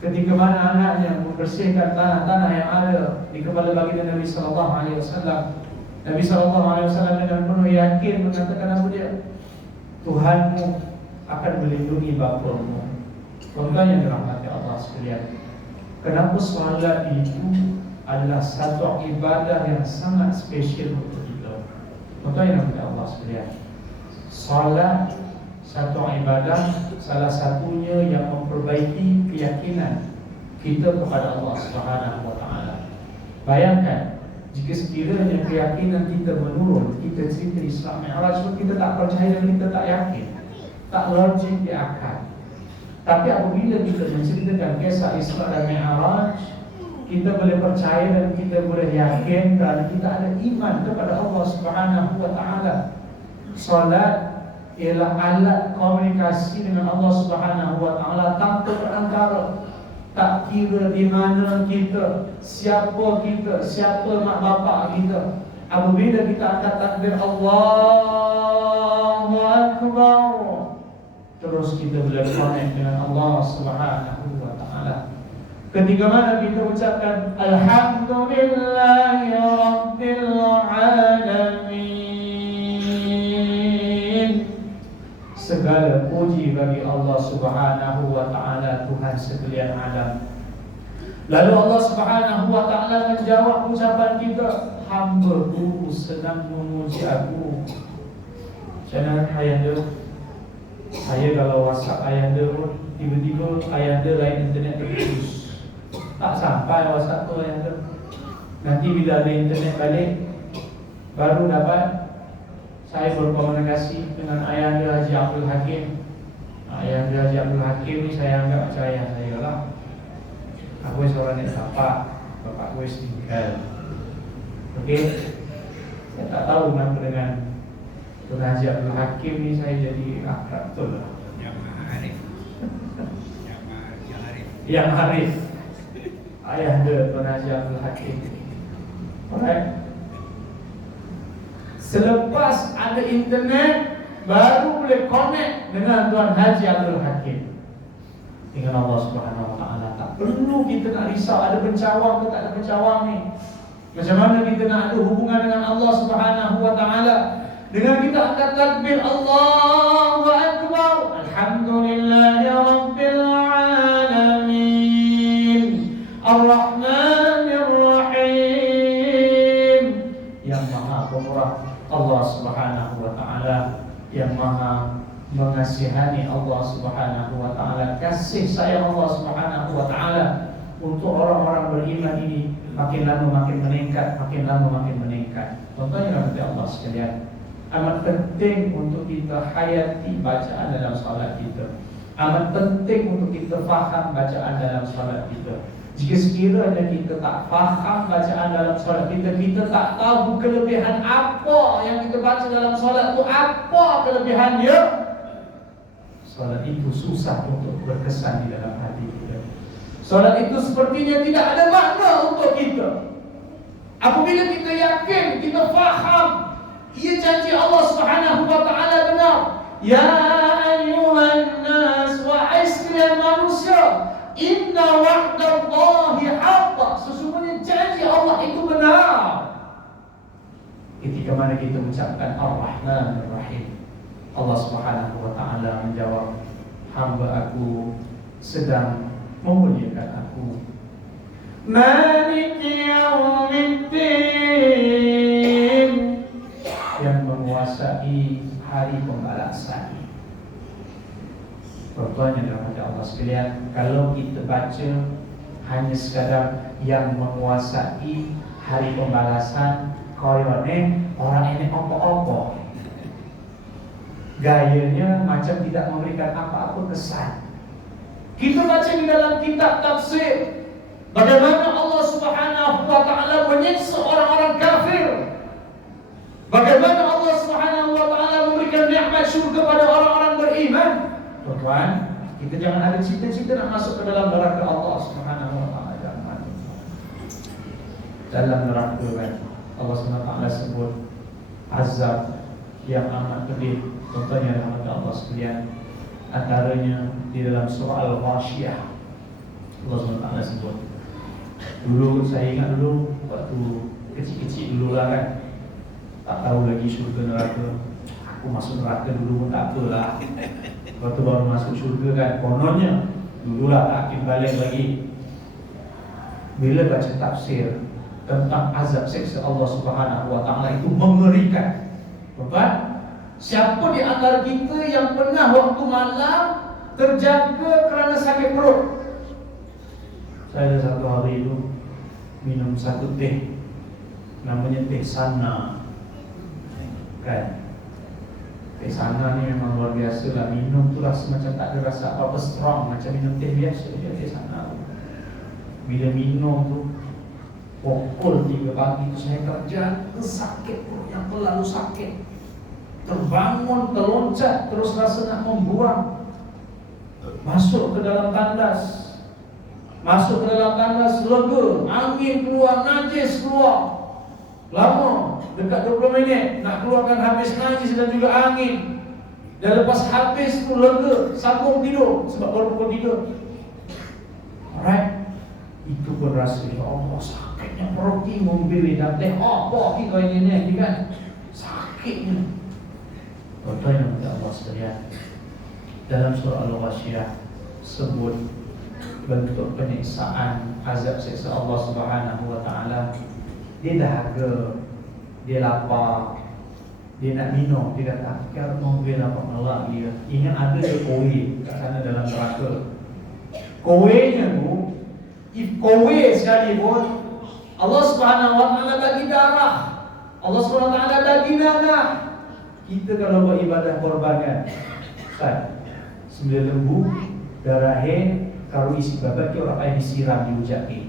Ketika mana anaknya membersihkan tanah-tanah yang ada di kepala baginda Nabi sallallahu alaihi wasallam, Nabi sallallahu alaihi wasallam dengan penuh yakin mengatakan apa dia? Tuhanmu akan melindungi bapamu. Tuan-tuan yang dirahmati Allah sekalian, kenapa solat itu adalah satu ibadah yang sangat spesial untuk kita? Tuan-tuan yang dirahmati Allah sekalian, solat satu ibadah, salah satunya yang memperbaiki keyakinan kita kepada Allah Subhanahu wa taala. Bayangkan jika sekiranya keyakinan kita menurun, kita cerita Islam Mi'raj, kita tak percaya dan kita tak yakin, tak logik di akal. Tapi apabila kita menceritakan kisah Isra dan Mi'raj, kita boleh percaya dan kita boleh yakin kerana kita ada iman kepada Allah Subhanahu wa taala. Salat ialah alat komunikasi dengan Allah Subhanahu wa taala tanpa perantara. Tak kira di mana kita, siapa kita, siapa mak bapak kita, apabila kita angkat takbir Allahu Akbar, terus kita boleh connect dengan Allah Subhanahu wa taala. Ketika mana kita ucapkan Alhamdulillahi Rabbil Alamin, segala puji bagi Allah Subhanahu wa taala, Tuhan sekalian alam. Lalu Allah Subhanahu wa taala menjawab ucapan kita, hamba-Ku sedang memuji Aku. Jangan ayanda, saya kalau WhatsApp ayanda pun tiba-tiba ayanda lain internet terputus, tak sampai WhatsApp tu ayanda. Nanti bila ada internet balik baru dapat saya berkomunikasi dengan ayahanda Haji Abdul Hakim. Ayahanda Haji Abdul Hakim ni saya anggap macam ayah saya lah. Aku seorang anak bapak aku tinggal. Okey, saya tak tahu kenapa dengan Tuan Haji Abdul Hakim ni saya jadi akrab betul lah. Yang Arif ayahanda Tuan Haji Abdul Hakim. Alright. Selepas ada internet, baru boleh connect dengan Tuan Haji Abdul Hakim. Dengan Allah Subhanahu wa taala. Tak perlu kita nak risau ada pencawang ke tak ada pencawang ni. Macam mana kita nak ada hubungan dengan Allah Subhanahu wa taala? Dengan kita angkat takbir Allahu Akbar, Alhamdulillahi Rabbil Alamin, Ar-Rahmanir Rahim, yang Maha Pemurah Allah Subhanahu wa taala, yang Maha mengasihani Allah Subhanahu wa taala. Kasih sayang Allah Subhanahu wa taala untuk orang-orang beriman ini makin lama makin meningkat, makin lama makin meningkat. Contohnya nanti Allah sekalian, amat penting untuk kita hayati bacaan dalam salat kita. Amat penting untuk kita faham bacaan dalam salat kita. Jika sekiranya kita tak faham bacaan dalam solat kita, kita tak tahu kelebihan apa yang kita baca dalam solat itu, apa kelebihannya, solat itu susah untuk berkesan di dalam hati kita. Solat itu sepertinya tidak ada makna untuk kita. Apabila kita yakin, kita faham, ia janji Allah Subhanahu wa taala benar. Ya ayyuhan nas, wahai sekalian manusia, inna wa'dallahi haqq, sesungguhnya janji Allah itu benar. Ketika mana kita mengucapkan Ar-Rahmanir Rahim, Allah Subhanahu wa taala menjawab, hamba Aku sedang memuliakan Aku. Maliki yaumiddin, menguasai hari pembalasan. Contohnya dalam Allah sekalian, kalau kita baca hanya sekadar yang menguasai hari pembalasan, koyone orang ini opo-opo, gayanya macam tidak memberikan apa-apa kesan. Kita baca di dalam kitab tafsir bagaimana Allah Subhanahu wa taala menyiksa orang-orang kafir, bagaimana Allah Subhanahu wa taala memberikan nikmat syurga pada orang-orang beriman. Tuan, kita jangan ada cita-cita nak masuk ke dalam neraka Allah Subhanahu wa taala. Jangan. Dalam neraka kan Allah Subhanahu wa taala sebut azab yang amat pedih. Contohnya dalam Allah sekalian, antaranya di dalam surah Al-Ghashiyah Allah Subhanahu wa taala sebut. Dulu saya ingat dulu waktu kecil-kecil dulu lah kan, tak tahu lagi syurga neraka. Aku masuk neraka dulu pun tak apalah. Waktu baru masuk syurga kan, kononnya dululah tak akin balik lagi. Bila baca tafsir tentang azab seksa Allah Subhanahu wa taala itu mengerikan. Bapak, siapa di antara kita yang pernah waktu malam terjaga kerana sakit perut? Saya ada satu hari itu minum satu teh, namanya teh sana, kan? Teh sana ni memang luar biasa lah. Minum tu rasa macam tak ada rasa apa-apa strong, macam minum teh biasa je teh sana. Bila minum tu pukul 3 pagi tu saya kerja, sakit perut yang terlalu sakit. Terbangun, terloncat, terus rasa nak membuang. Masuk ke dalam tandas. Masuk ke dalam tandas, lega, angin keluar, najis keluar. Lama, dekat 20 minit nak keluarkan habis najis dan juga angin. Dan lepas habis tu lega, sambung tidur sebab baru pukul 3. Alright. Itu pun rasa, ya Allah, sakitnya perut ni mobil dan teh apa kita ini kan? Sakitnya. Contohnya Allah sekalian, dalam surah Al-Ghashiyah sebut bentuk penyiksaan azab siksa Allah Subhanahu wa taala. Dia dahaga, dia lapar, dia nak minum, dia kata, "Kau mobil apa nolak dia." Ingat ada kowe kat sana dalam neraka. Kowenya tu, if kowe sekali pun Allah Subhanahu wa taala bagi darah, Allah Subhanahu wa taala bagi nanah. Kita kalau buat ibadah korbankan, kan, sembelih lembu, darah hen, kalau isi babat dia orang yang disiram di ujak ni.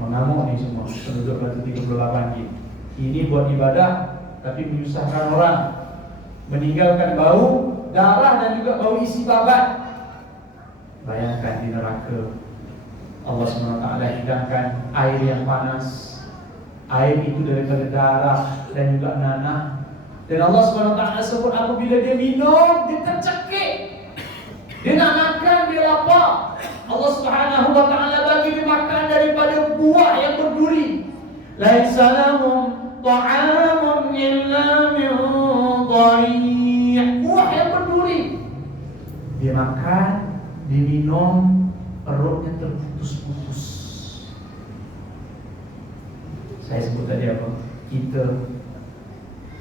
Mengamuk ni semua penduduk Batu 38 ni. Ini buat ibadah tapi menyusahkan orang, meninggalkan bau darah dan juga bau isi babat. Bayangkan di neraka Allah SWT hidangkan air yang panas. Air itu daripada darah dan juga nanah. Dan Allah SWT sebut apabila dia minum, dia tercekik. Dia nak makan, dia lapar. Allah Subhanahu wa taala bagi dia makan daripada buah yang berduri. Laisa lahum ta'amun illa min dhari'. Buah yang berduri. Dia makan, dia minum, perutnya terputus-putus. Saya sebut tadi apa? Kita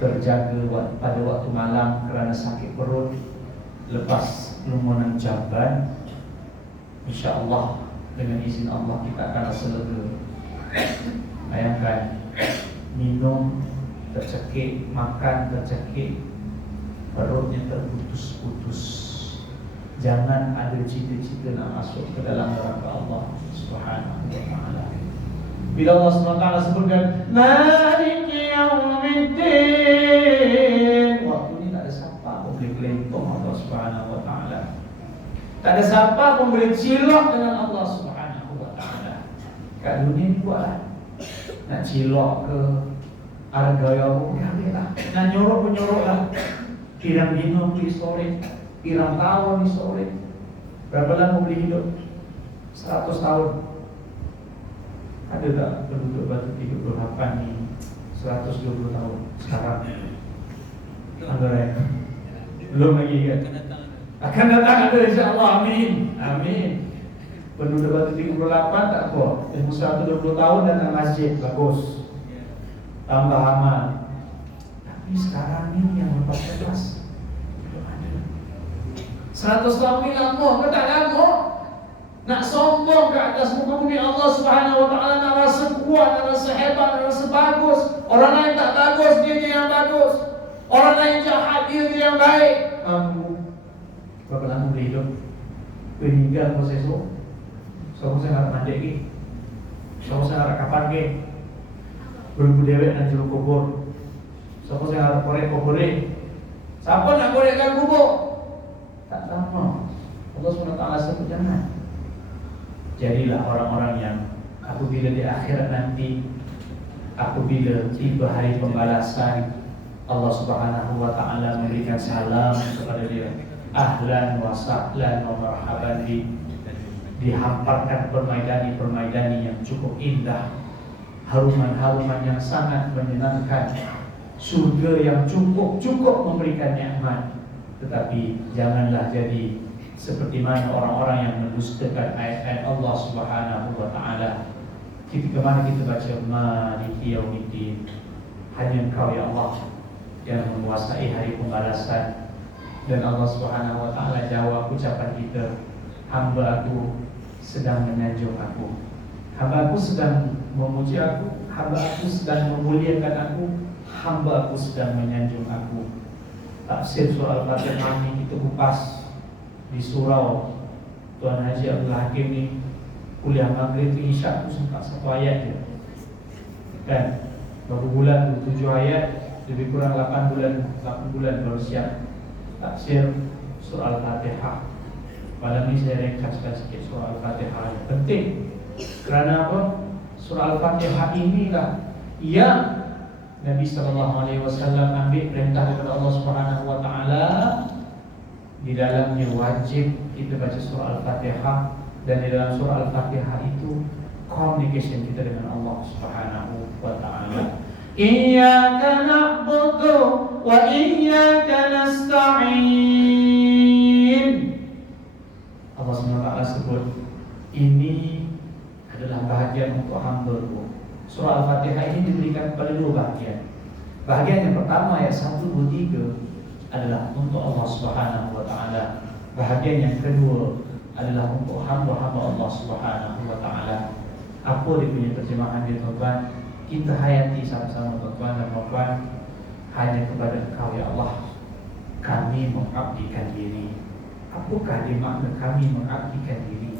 terjaga pada waktu malam kerana sakit perut. Lepas lumunan jamban, InsyaAllah dengan izin Allah kita akan rasa lega. Bayangkan, minum tercekik, makan tercekik, perutnya terputus-putus. Jangan ada cita-cita nak masuk ke dalam neraka Allah Subhanahu wa taala. Bila Allah Subhanahu wa taala sebutkan Maliki Yaumiddin, waktu ni tak ada siapa pun boleh kelentong Allah Subhanahu wa taala. Tak ada siapa pun boleh cilok dengan Allah Subhanahu wa taala. Kat dunia ni buatlah. Nak cilok ke ada gaya pun ambillah. Nak nyorok pun nyoroklah. Pirang minum di sore, pirang tahun di sore. Berapa lama boleh hidup? 100 tahun. Ada tak penduduk Batu 38 ni 120 tahun sekarang? Ada belum lagi kan? Akan datang ada insyaAllah, amin. Amin. Penduduk Batu 38 tak apa, 120 tahun datang masjid, bagus, tambah amal. Tapi Ini sekarang ini yang lepas kelas belum ada. 100 tahun ini lama, tak lama. Nak sombong ke atas muka bumi Allah Subhanahu Wa Taala, nak rasa kuat, nak rasa hebat, nak rasa bagus. Orang lain tak bagus, dia je yang bagus. Orang lain jahat, dia je yang baik. Kamu berapa lama boleh hidup? Meninggal kau esok. Semua saya harap mandek ke. Semua saya harap kapan ke. Berbu dewek dan jeruk kubur. Semua saya harap korek kubur. Siapa nak korekkan kubur? Tak lama. Allah SWT sebut jangan. Jadilah orang-orang yang apabila di akhirat nanti, apabila tiba hari pembalasan, Allah Subhanahu Wa Taala memberikan salam kepada dia, ahlan wa sahlan wa marhaban, dihamparkan permaidani yang cukup indah, haruman-haruman yang sangat menyenangkan, surga yang cukup memberikan nikmat. Tetapi janganlah jadi seperti mana orang-orang yang mendustakan ayat-ayat Allah Subhanahu Wa Taala. Ketika mana kita baca Maliki Yaumiddin, hanya Engkau ya Allah yang menguasai hari pembalasan. Dan Allah Subhanahu Wa Taala jawab ucapan kita, hamba aku sedang menyanjung aku, hamba aku sedang memuji aku, hamba aku sedang memuliakan aku, hamba aku sedang menyanjung aku. Tafsir surah Al-Fatihah ini kita kupas di surau Tuan Haji Abdul Hakim ni. Kuliah maghrib ke isyak tu sempat 1 ayat je kan, berapa bulan tu 7 ayat, lebih kurang 8 bulan baru siap tafsir surah Al-Fatihah. Malam ni saya ringkaskan sikit surah Al-Fatihah. Penting kerana apa? Surah Al-Fatihah inilah yang Nabi SAW ambil perintah daripada Allah Subhanahu Wa Taala. Di dalamnya wajib kita baca surah Al-Fatihah, dan di dalam surah Al-Fatihah itu communication kita dengan Allah Subhanahu Wa Taala. Iyyaka na'budu wa iyyaka nasta'in. Allah SWT sebut ini adalah bahagian untuk hamba-Ku. Surah Al-Fatihah ini diberikan kepada 2 bahagian. Bahagian yang pertama ayat 1, 2, 3 adalah untuk Allah Subhanahu Wa Taala. Bahagian yang kedua adalah untuk hamba-hamba Allah Subhanahu Wa Taala. Apa dia punya terjemahan dia, tuan-tuan? Kita hayati sama-sama, tuan-tuan dan puan-puan. Hanya kepada Engkau ya Allah kami mengabdikan diri. Apakah dia makna kami mengabdikan diri?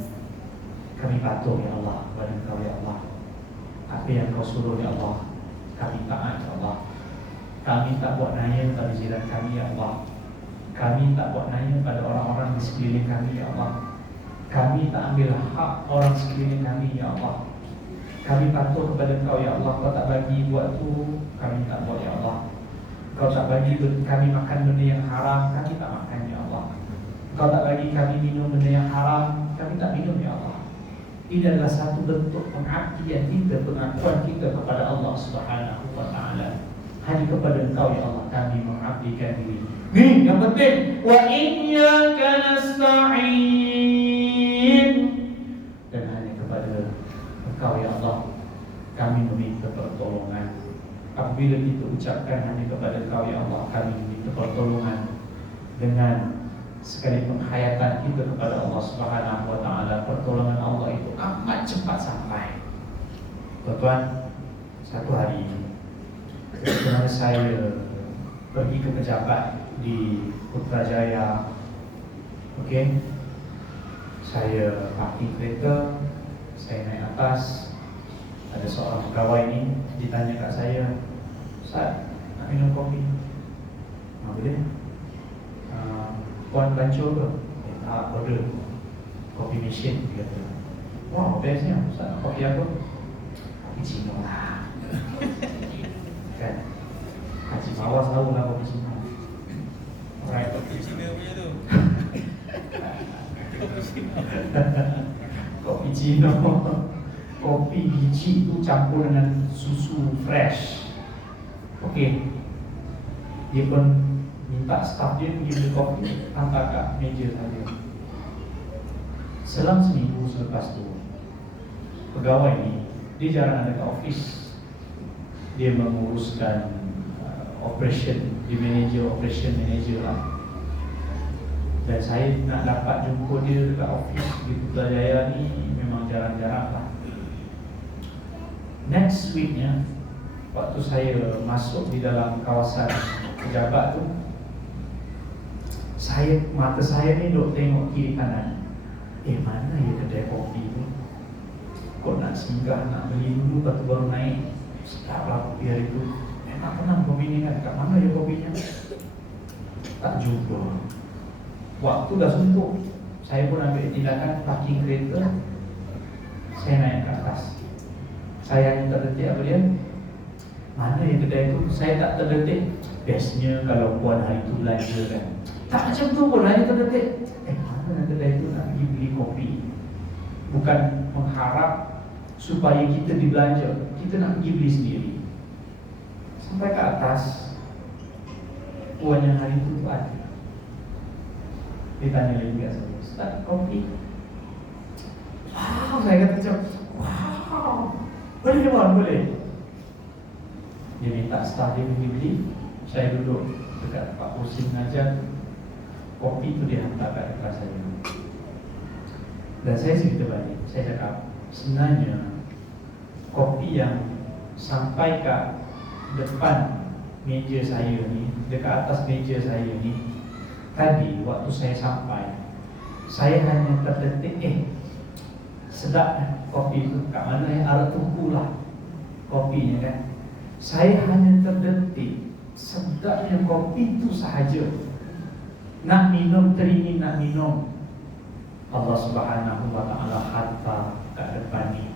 Kami patuh ya Allah kepada Engkau ya Allah. Apa yang Kau suruh ya Allah, kami taat ya Allah. Kami tak buat naya pada jiran kami ya Allah. Kami tak buat naya pada orang-orang di sekeliling kami ya Allah. Kami tak ambil hak orang sekeliling kami ya Allah. Kami patuh kepada Engkau ya Allah. Kau tak bagi buat tu, kami tak buat ya Allah. Kau tak bagi kami makan benda yang haram, kami tak makan ya Allah. Kau tak bagi kami minum benda yang haram, kami tak minum ya Allah. Ini adalah satu bentuk pengabdian kita, pengakuan kita kepada Allah Subhanahu Wa Taala. Hanya kepada Engkau ya Allah kami mengabdikan diri. Ni yang penting, wa iyyaka nasta'in. Dan hanya kepada Engkau ya Allah kami meminta pertolongan. Apabila kita ucapkan hanya kepada Engkau ya Allah kami meminta pertolongan, dengan sekali penghayatan kita kepada Allah Subhanahu Wa Taala, pertolongan Allah itu amat cepat sampai. Tuan-tuan, satu hari ketika saya pergi ke pejabat di Putrajaya, okey, saya parking kereta, saya naik atas, ada seorang pegawai ni ditanya kat saya, "Ustaz, nak minum kopi?" Boleh. Puan bancu ke? Tak, order kopi mesin, dia kata. Wow, bestnya. Ustaz nak kopi apa? Kopi Cina lah. Kan? Haji Mawas tahu lah kopi Cina. Alright. Kopi Cina punya tu. Kopi Cina. Kopi Cina. Kopi biji tu campur dengan susu fresh. Okey. Dia pun minta staff dia pergi beli kopi, hantar kat meja saya. Selang seminggu selepas tu, pegawai ni dia jarang ada ke office. Dia menguruskan operation, di operation manager lah. Dan saya nak dapat jumpa dia dekat office di Putrajaya ni memang jarang-jarang lah. Next weeknya, waktu saya masuk di dalam kawasan pejabat tu, mata saya ni duk tengok kiri kanan. Mana ya kedai kopi tu? Kau nak singgah, nak beli dulu, lepas tu baru naik. Sedap lah kopi hari tu. Enak tenang kopi ni kan. Kat mana ya kopinya? Tak jumpa. Waktu dah suntuk, saya pun ambil tindakan parking kereta. Saya naik ke atas. Saya yang terdetik apa dia? Mana ya kedai tu? Saya tak terdetik. Bestnya kalau puan hari tu belanja kan. Tak macam tu pun, hanya terdetik. Mana kedai tu nak pergi beli kopi? Bukan mengharap supaya kita dibelanja, kita nak pergi beli sendiri. Sampai ke atas, puan yang hari tu ada. Dia tanya lagi kat saya, Ustaz, kopi? Wow, saya kata macam, wow, boleh ke bang, boleh? Dia minta staff dia pergi beli. Saya duduk dekat Pak Husin mengajar. Kopi tu dia hantar kat kelas saya. Dan saya cerita balik. Saya cakap, sebenarnya kopi yang sampai kat depan meja saya ni, dekat atas meja saya ni, tadi waktu saya sampai, saya hanya terdetik, sedap kopi tu. Kat mana yang Arab tunggu lah kopinya kan. Saya hanya terdetik sedapnya kopi tu sahaja. Nak minum, teringin nak minum. Allah Subhanahu wa ta'ala hantar kat depan ni.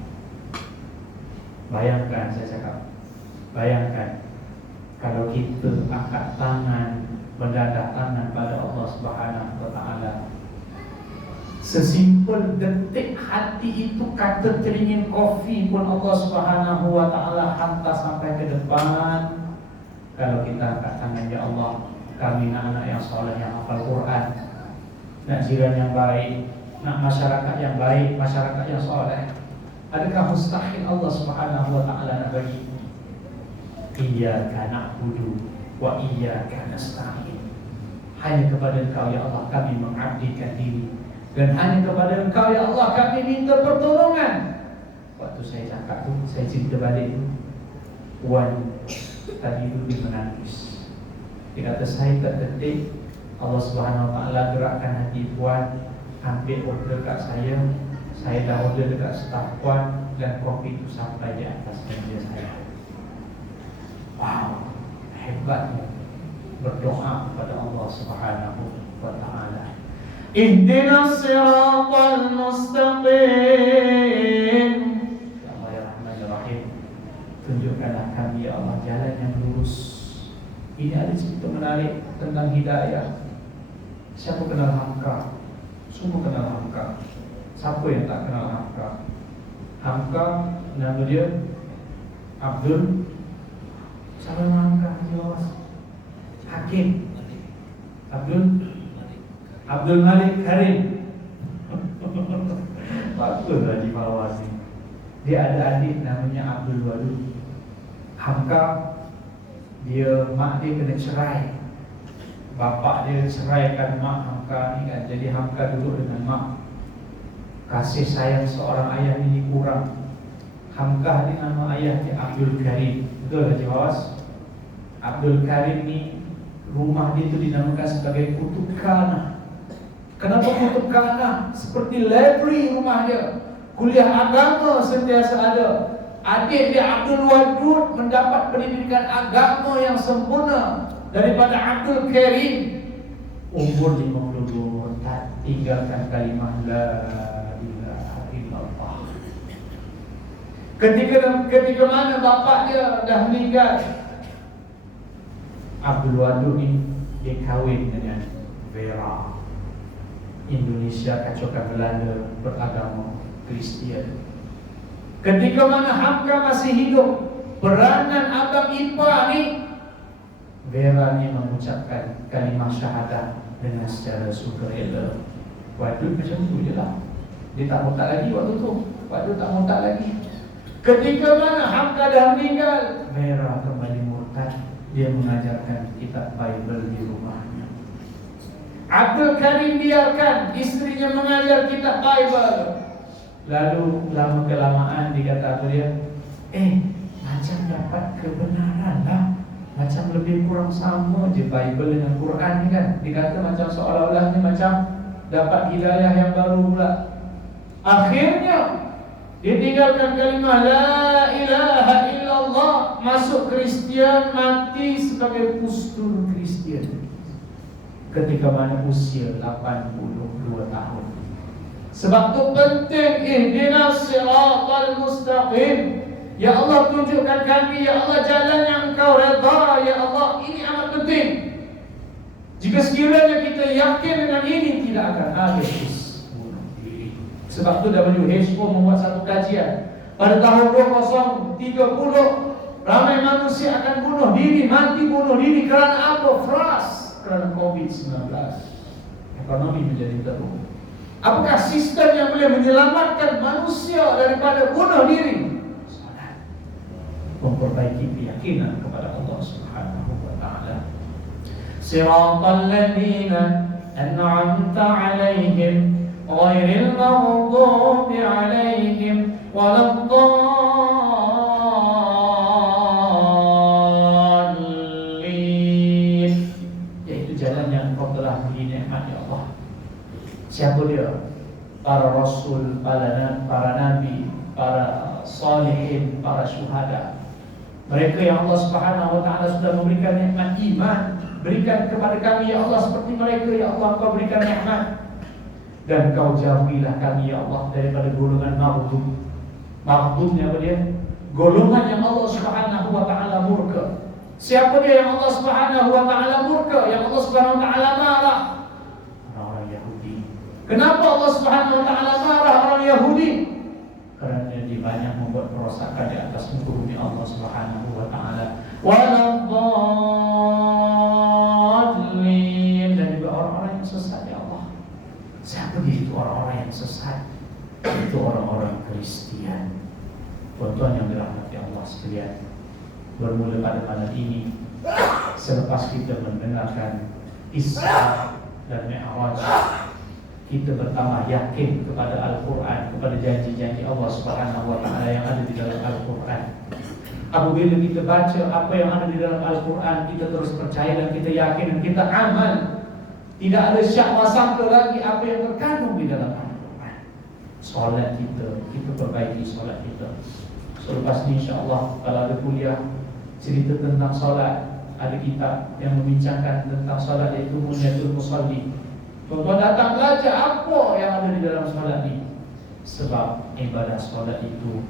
Bayangkan, saya cakap, bayangkan kalau kita angkat tangan, mendadah tangan pada Allah Subhanahu wa ta'ala, sesimpel detik hati itu kata teringin kopi pun Allah Subhanahu wa ta'ala hantar sampai ke depan. Kalau kita angkat tangan, ya Allah, kami nak anak yang soleh, yang hafal Quran, nak jiran yang baik, nak masyarakat yang baik, masyarakat yang soleh. Adakah mustahil Allah Subhanahu wa ta'ala nak bagi? Iyyaka na'budu wa iyyaka nasta'in. Hanya kepada Engkau ya Allah kami mengabdikan diri, dan hanya kepada Engkau ya Allah kami minta pertolongan. Waktu saya cakap tu, saya cerita balik tu, puan tadi tu dia menangis. Dia kata, saya terdetik Allah Subhanahu wa ta'ala gerakkan hati puan, ambil order kat saya dah order dekat staf puan, dan kopi itu sampai di atas meja saya. Wow, hebatnya berdoa kepada Allah Subhanahu wa ta'ala. Ihdinas siratal mustaqim. Ya Allah ya Rahman ya Rahim, tunjukkanlah kami ya Allah jalan yang lurus. Ini ada cerita menarik tentang hidayah. Siapa kenal Hamka? Semua kenal Hamka. Siapa yang tak kenal Hamka? Hamka, nama dia Abdul. Siapa nama Hamka? Hakim Abdul Malik Karim. Baguslah di bawah ni. Dia ada adik namanya Abdul Wadud. Hamka, dia mak dia kena cerai. Bapak dia ceraikan mak Hamka ni kan. Jadi Hamka duduk dengan mak. Kasih sayang seorang ayah ini kurang. Hamka ni nama ayah dia Abdul Karim. Betul Haji Bawas? Abdul Karim ni rumah dia tu dinamakan sebagai Kutub Kana. Kenapa Kutub Kana? Seperti library rumah dia. Kuliah agama sentiasa ada. Adik dia Abdul Wadud mendapat pendidikan agama yang sempurna daripada Abdul Karim. Umur 52 tak tinggalkan kalimah la ilaha illallah. Ketika mana bapak dia dah meninggal, Abdul Wadud ni dia kahwin dengan Vera. Indonesia kacaukan Belanda, beragama Kristian. Ketika mana Hamka masih hidup, peranan abang ipar ni, Vera ni mengucapkan kalimah syahadah dengan secara sukarela. Wadud macam tu je lah. Dia tak murtad lagi waktu tu. Wadud tak murtad lagi. Ketika mana Hamka dah meninggal, Vera kembali murtad. dia mengajarkan kitab Bible di rumahnya. Abdul Karim biarkan istrinya mengajar kitab Bible. Lalu lama kelamaan dikata apa dia? Macam dapat kebenaran lah. Macam lebih kurang sama je Bible dengan Quran ni kan. Dikata macam seolah-olah ni macam dapat hidayah yang baru pula. Akhirnya dia tinggalkan kalimah La ilaha illallah, masuk Kristian, mati sebagai pustur Kristian ketika mana usia 82 tahun. Sebab tu penting ihdinas siratal mustaqim. Ya Allah tunjukkan kami, ya Allah jalan yang Engkau redha, ya Allah. Ini amat penting. Jika sekiranya kita yakin dengan ini, tidak akan ada bunuh diri. Sebab tu WHO membuat satu kajian. Pada tahun 2030 ramai manusia akan bunuh diri, mati bunuh diri kerana apa? Kerana COVID-19. Ekonomi menjadi teruk. Apakah sistem yang boleh menyelamatkan manusia daripada bunuh diri? Salat. Memperbaiki keyakinan kepada Allah Subhanahu wa taala. Siratal ladzina an'amta 'alaihim ghairil maghdubi 'alaihim waladdallin. Yaitu jalan yang Engkau telah beri nikmat ya Allah. Siapa dia? Para rasul, para nabi, para salihin, para syuhada. Mereka yang Allah Subhanahu wa taala sudah memberikan nikmat iman. Berikan kepada kami ya Allah seperti mereka ya Allah, Engkau berikan nikmat. Dan Kau jauhilah kami ya Allah daripada golongan maghdub. Maghdubnya apa dia? Golongan yang Allah Subhanahu wa taala murka. Siapa dia yang Allah Subhanahu wa taala murka? Yang Allah Subhanahu wa taala marah? Orang Yahudi. Kenapa Allah Subhanahu wa taala marah orang Yahudi? Kerana dia banyak membuat kerosakan di atas muka bumi Allah Subhanahu wa taala. Waladdallin, dan juga orang-orang yang sesat ya Allah. Siapa dia itu orang-orang yang sesat? Itu orang-orang Kristian. Tuan-tuan yang dirahmati Allah sekalian, bermula pada malam ini, selepas kita mendengarkan Isra dan Mi'raj, kita bertambah yakin kepada Al-Quran, kepada janji-janji Allah Subhanahu wa taala yang ada di dalam Al-Quran. Apabila kita baca apa yang ada di dalam Al-Quran, kita terus percaya dan kita yakin dan kita amal. Tidak ada syak wasangka lagi apa yang terkandung di dalam Al-Quran. Solat kita perbaiki solat kita. Selepas ini insya-Allah kalau ada kuliah cerita tentang solat, ada kitab yang membincangkan tentang solat, iaitu Munyatul Musalli. Tuan-tuan datang belajar apa yang ada di dalam solat ini. Sebab ibadah solat itu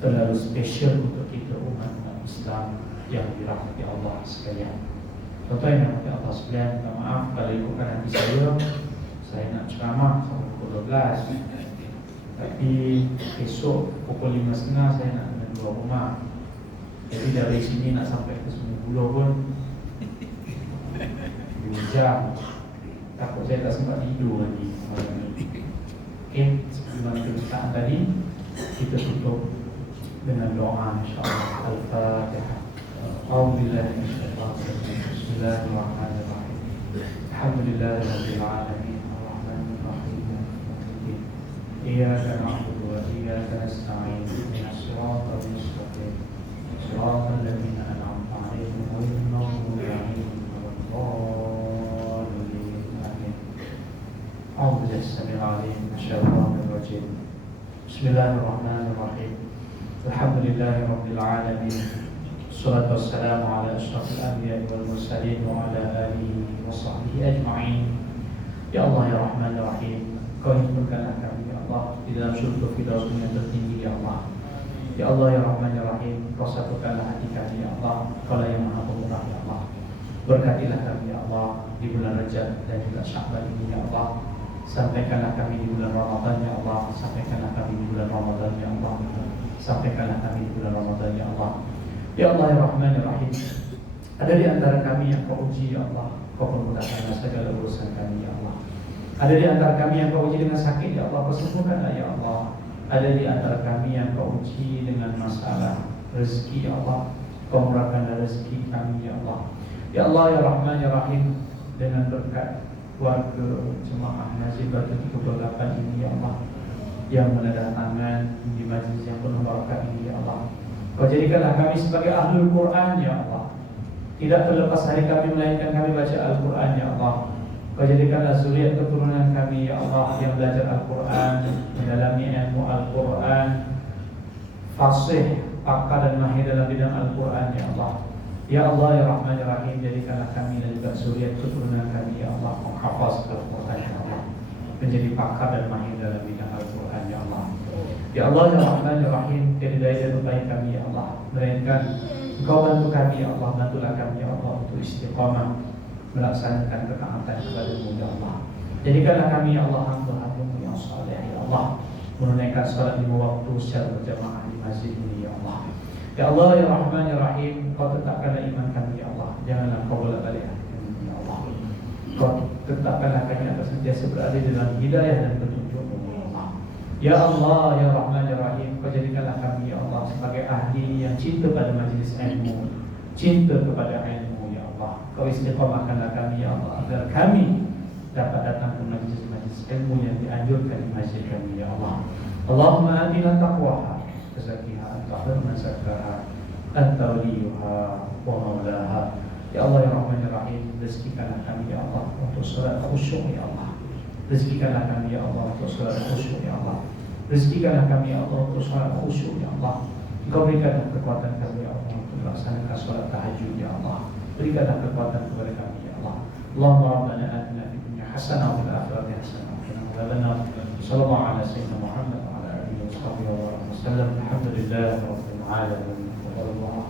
terlalu spesial untuk kita umat Islam yang dirahmati Allah sekalian. Tuan-tuan yang dirahmati Allah sekalian, minta maaf kalau ikutkan hati saya nak ceramah sampai pukul 12. Tapi esok pukul 5.30 saya nak kena keluar rumah. Jadi dari sini nak sampai ke Sungai Buloh pun 2 jam. Takut saya tak sempat tidur lagi malam ni. Okey, seperti mana kebiasaan tadi, kita tutup dengan doa insya-Allah. Al-Fatihah. A'udzubillahi minasyaitonir rajim. Bismillahirrahmanirrahim. Alhamdulillahirabbil alamin. Arrahmanir rahim. Iyyaka na'budu wa iyyaka nasta'in. Ihdinas siratal mustaqim. Siratal ladzina an'amta 'alaihim ghairil maghdubi 'alaihim waladdallin. Amin. A'udzu billahi minasyaitonir rajim. Bismillahirrahmanirrahim. Alhamdulillahirabbil alamin. Wassalatu wassalamu ala asyrafil anbiya'i wal mursalin wa ala alihi wa sahbihi ajma'in. Ya Allah ya Rahman ya Rahim, Kau hidupkanlah kami ya Allah di dalam syurga firdaus yang tertinggi ya Allah. Ya Allah ya Rahman ya Rahim, Kau satukanlah hati kami ya Allah, Kaulah yang Maha Pemurah ya Allah. Berkatilah kami ya Allah di bulan Rajab dan juga Sya'ban ini ya Allah. Sampaikanlah kami di bulan Ramadan ya Allah. Sampaikanlah kami di bulan Ramadan ya Allah. Sampaikanlah kami di bulan Ramadan ya Allah. Ya Allah ya Rahman ya Rahim, ada di antara kami yang Kau uji ya Allah, Kau permudahkanlah segala urusan kami ya Allah. Ada di antara kami yang Kau uji dengan sakit ya Allah, Kau sembuhkanlah ya Allah. Ada di antara kami yang Kau uji dengan masalah rezeki ya Allah, Kau Kau murahkanlah rezeki kami ya Allah. Ya Allah ya Rahman ya Rahim, dengan berkat warga jemaah Nazibatul 38 ini ya Allah, yang menandatangan di majlis yang penuh barakat ini ya Allah. Kau jadikanlah kami sebagai ahlul Quran ya Allah. Tidak terlepas hari kami melainkan kami baca Al-Quran ya Allah. Kau jadikanlah zuriat keturunan kami ya Allah yang belajar Al-Quran, mendalami ilmu Al-Quran, fasih, pakar dan mahir dalam bidang Al-Quran ya Allah. Ya Allah ya Rahman ya Rahim, jadikanlah kami dan juga zuriat keturunan kami ya Allah menghafaz Al-Quran ya Allah, menjadi pakar dan mahir dalam bidang Al-Quran ya Allah. Ya Allah ya Rahman ya Rahim, tiada daya dan upaya kami ya Allah, melainkan Engkau bantu kami ya Allah, bantulah kami ya Allah untuk istiqamah melaksanakan ketaatan kepada-Mu ya Allah. Jadikanlah kami ya Allah hamba-Hamba-Mu yang saleh ya Allah, menunaikan salat 5 waktu secara berjamaah di masjid ini ya Allah. Ya Allah ya Rahman ya Rahim, Kau tetapkanlah iman kami ya Allah, janganlah Kau bolak-balik hati kami ya Allah. Kau tetapkanlah kami akan sentiasa berada dalam hidayah dan petunjuk-Mu ya Allah. Ya Allah ya Rahman ya Rahim, Kau jadikanlah kami ya Allah sebagai ahli yang cinta pada majlis ilmu, cinta kepada ilmu ya Allah. Kau istiqamahkanlah kami ya Allah agar kami dapat datang ke majlis-majlis ilmu yang dianjurkan di masjid kami ya Allah. Allahumma atina taqwaha wa zakkiha anta khairu man zakkaha anta waliyuha wa maulaha. Ya Allah ya Rahman ya Rahim, rezekikanlah kami ya Allah untuk salat khusyuk ya Allah. Rezekikanlah kami ya Allah untuk salat khusyuk ya Allah. Rezekikanlah kami ya Allah untuk salat khusyuk ya Allah. Engkau berikanlah kekuatan kami ya Allah untuk melaksanakan salat tahajud ya Allah. Berikanlah kekuatan kepada kami ya Allah. Allahumma rabbana atina fid dunya hasanah wa fil akhirati hasanah wa qina adzabannar. Sallallahu ala sayyidina Muhammad wa ala alihi wa sahbihi wa sallam. Alhamdulillahi rabbil alamin. Wallahu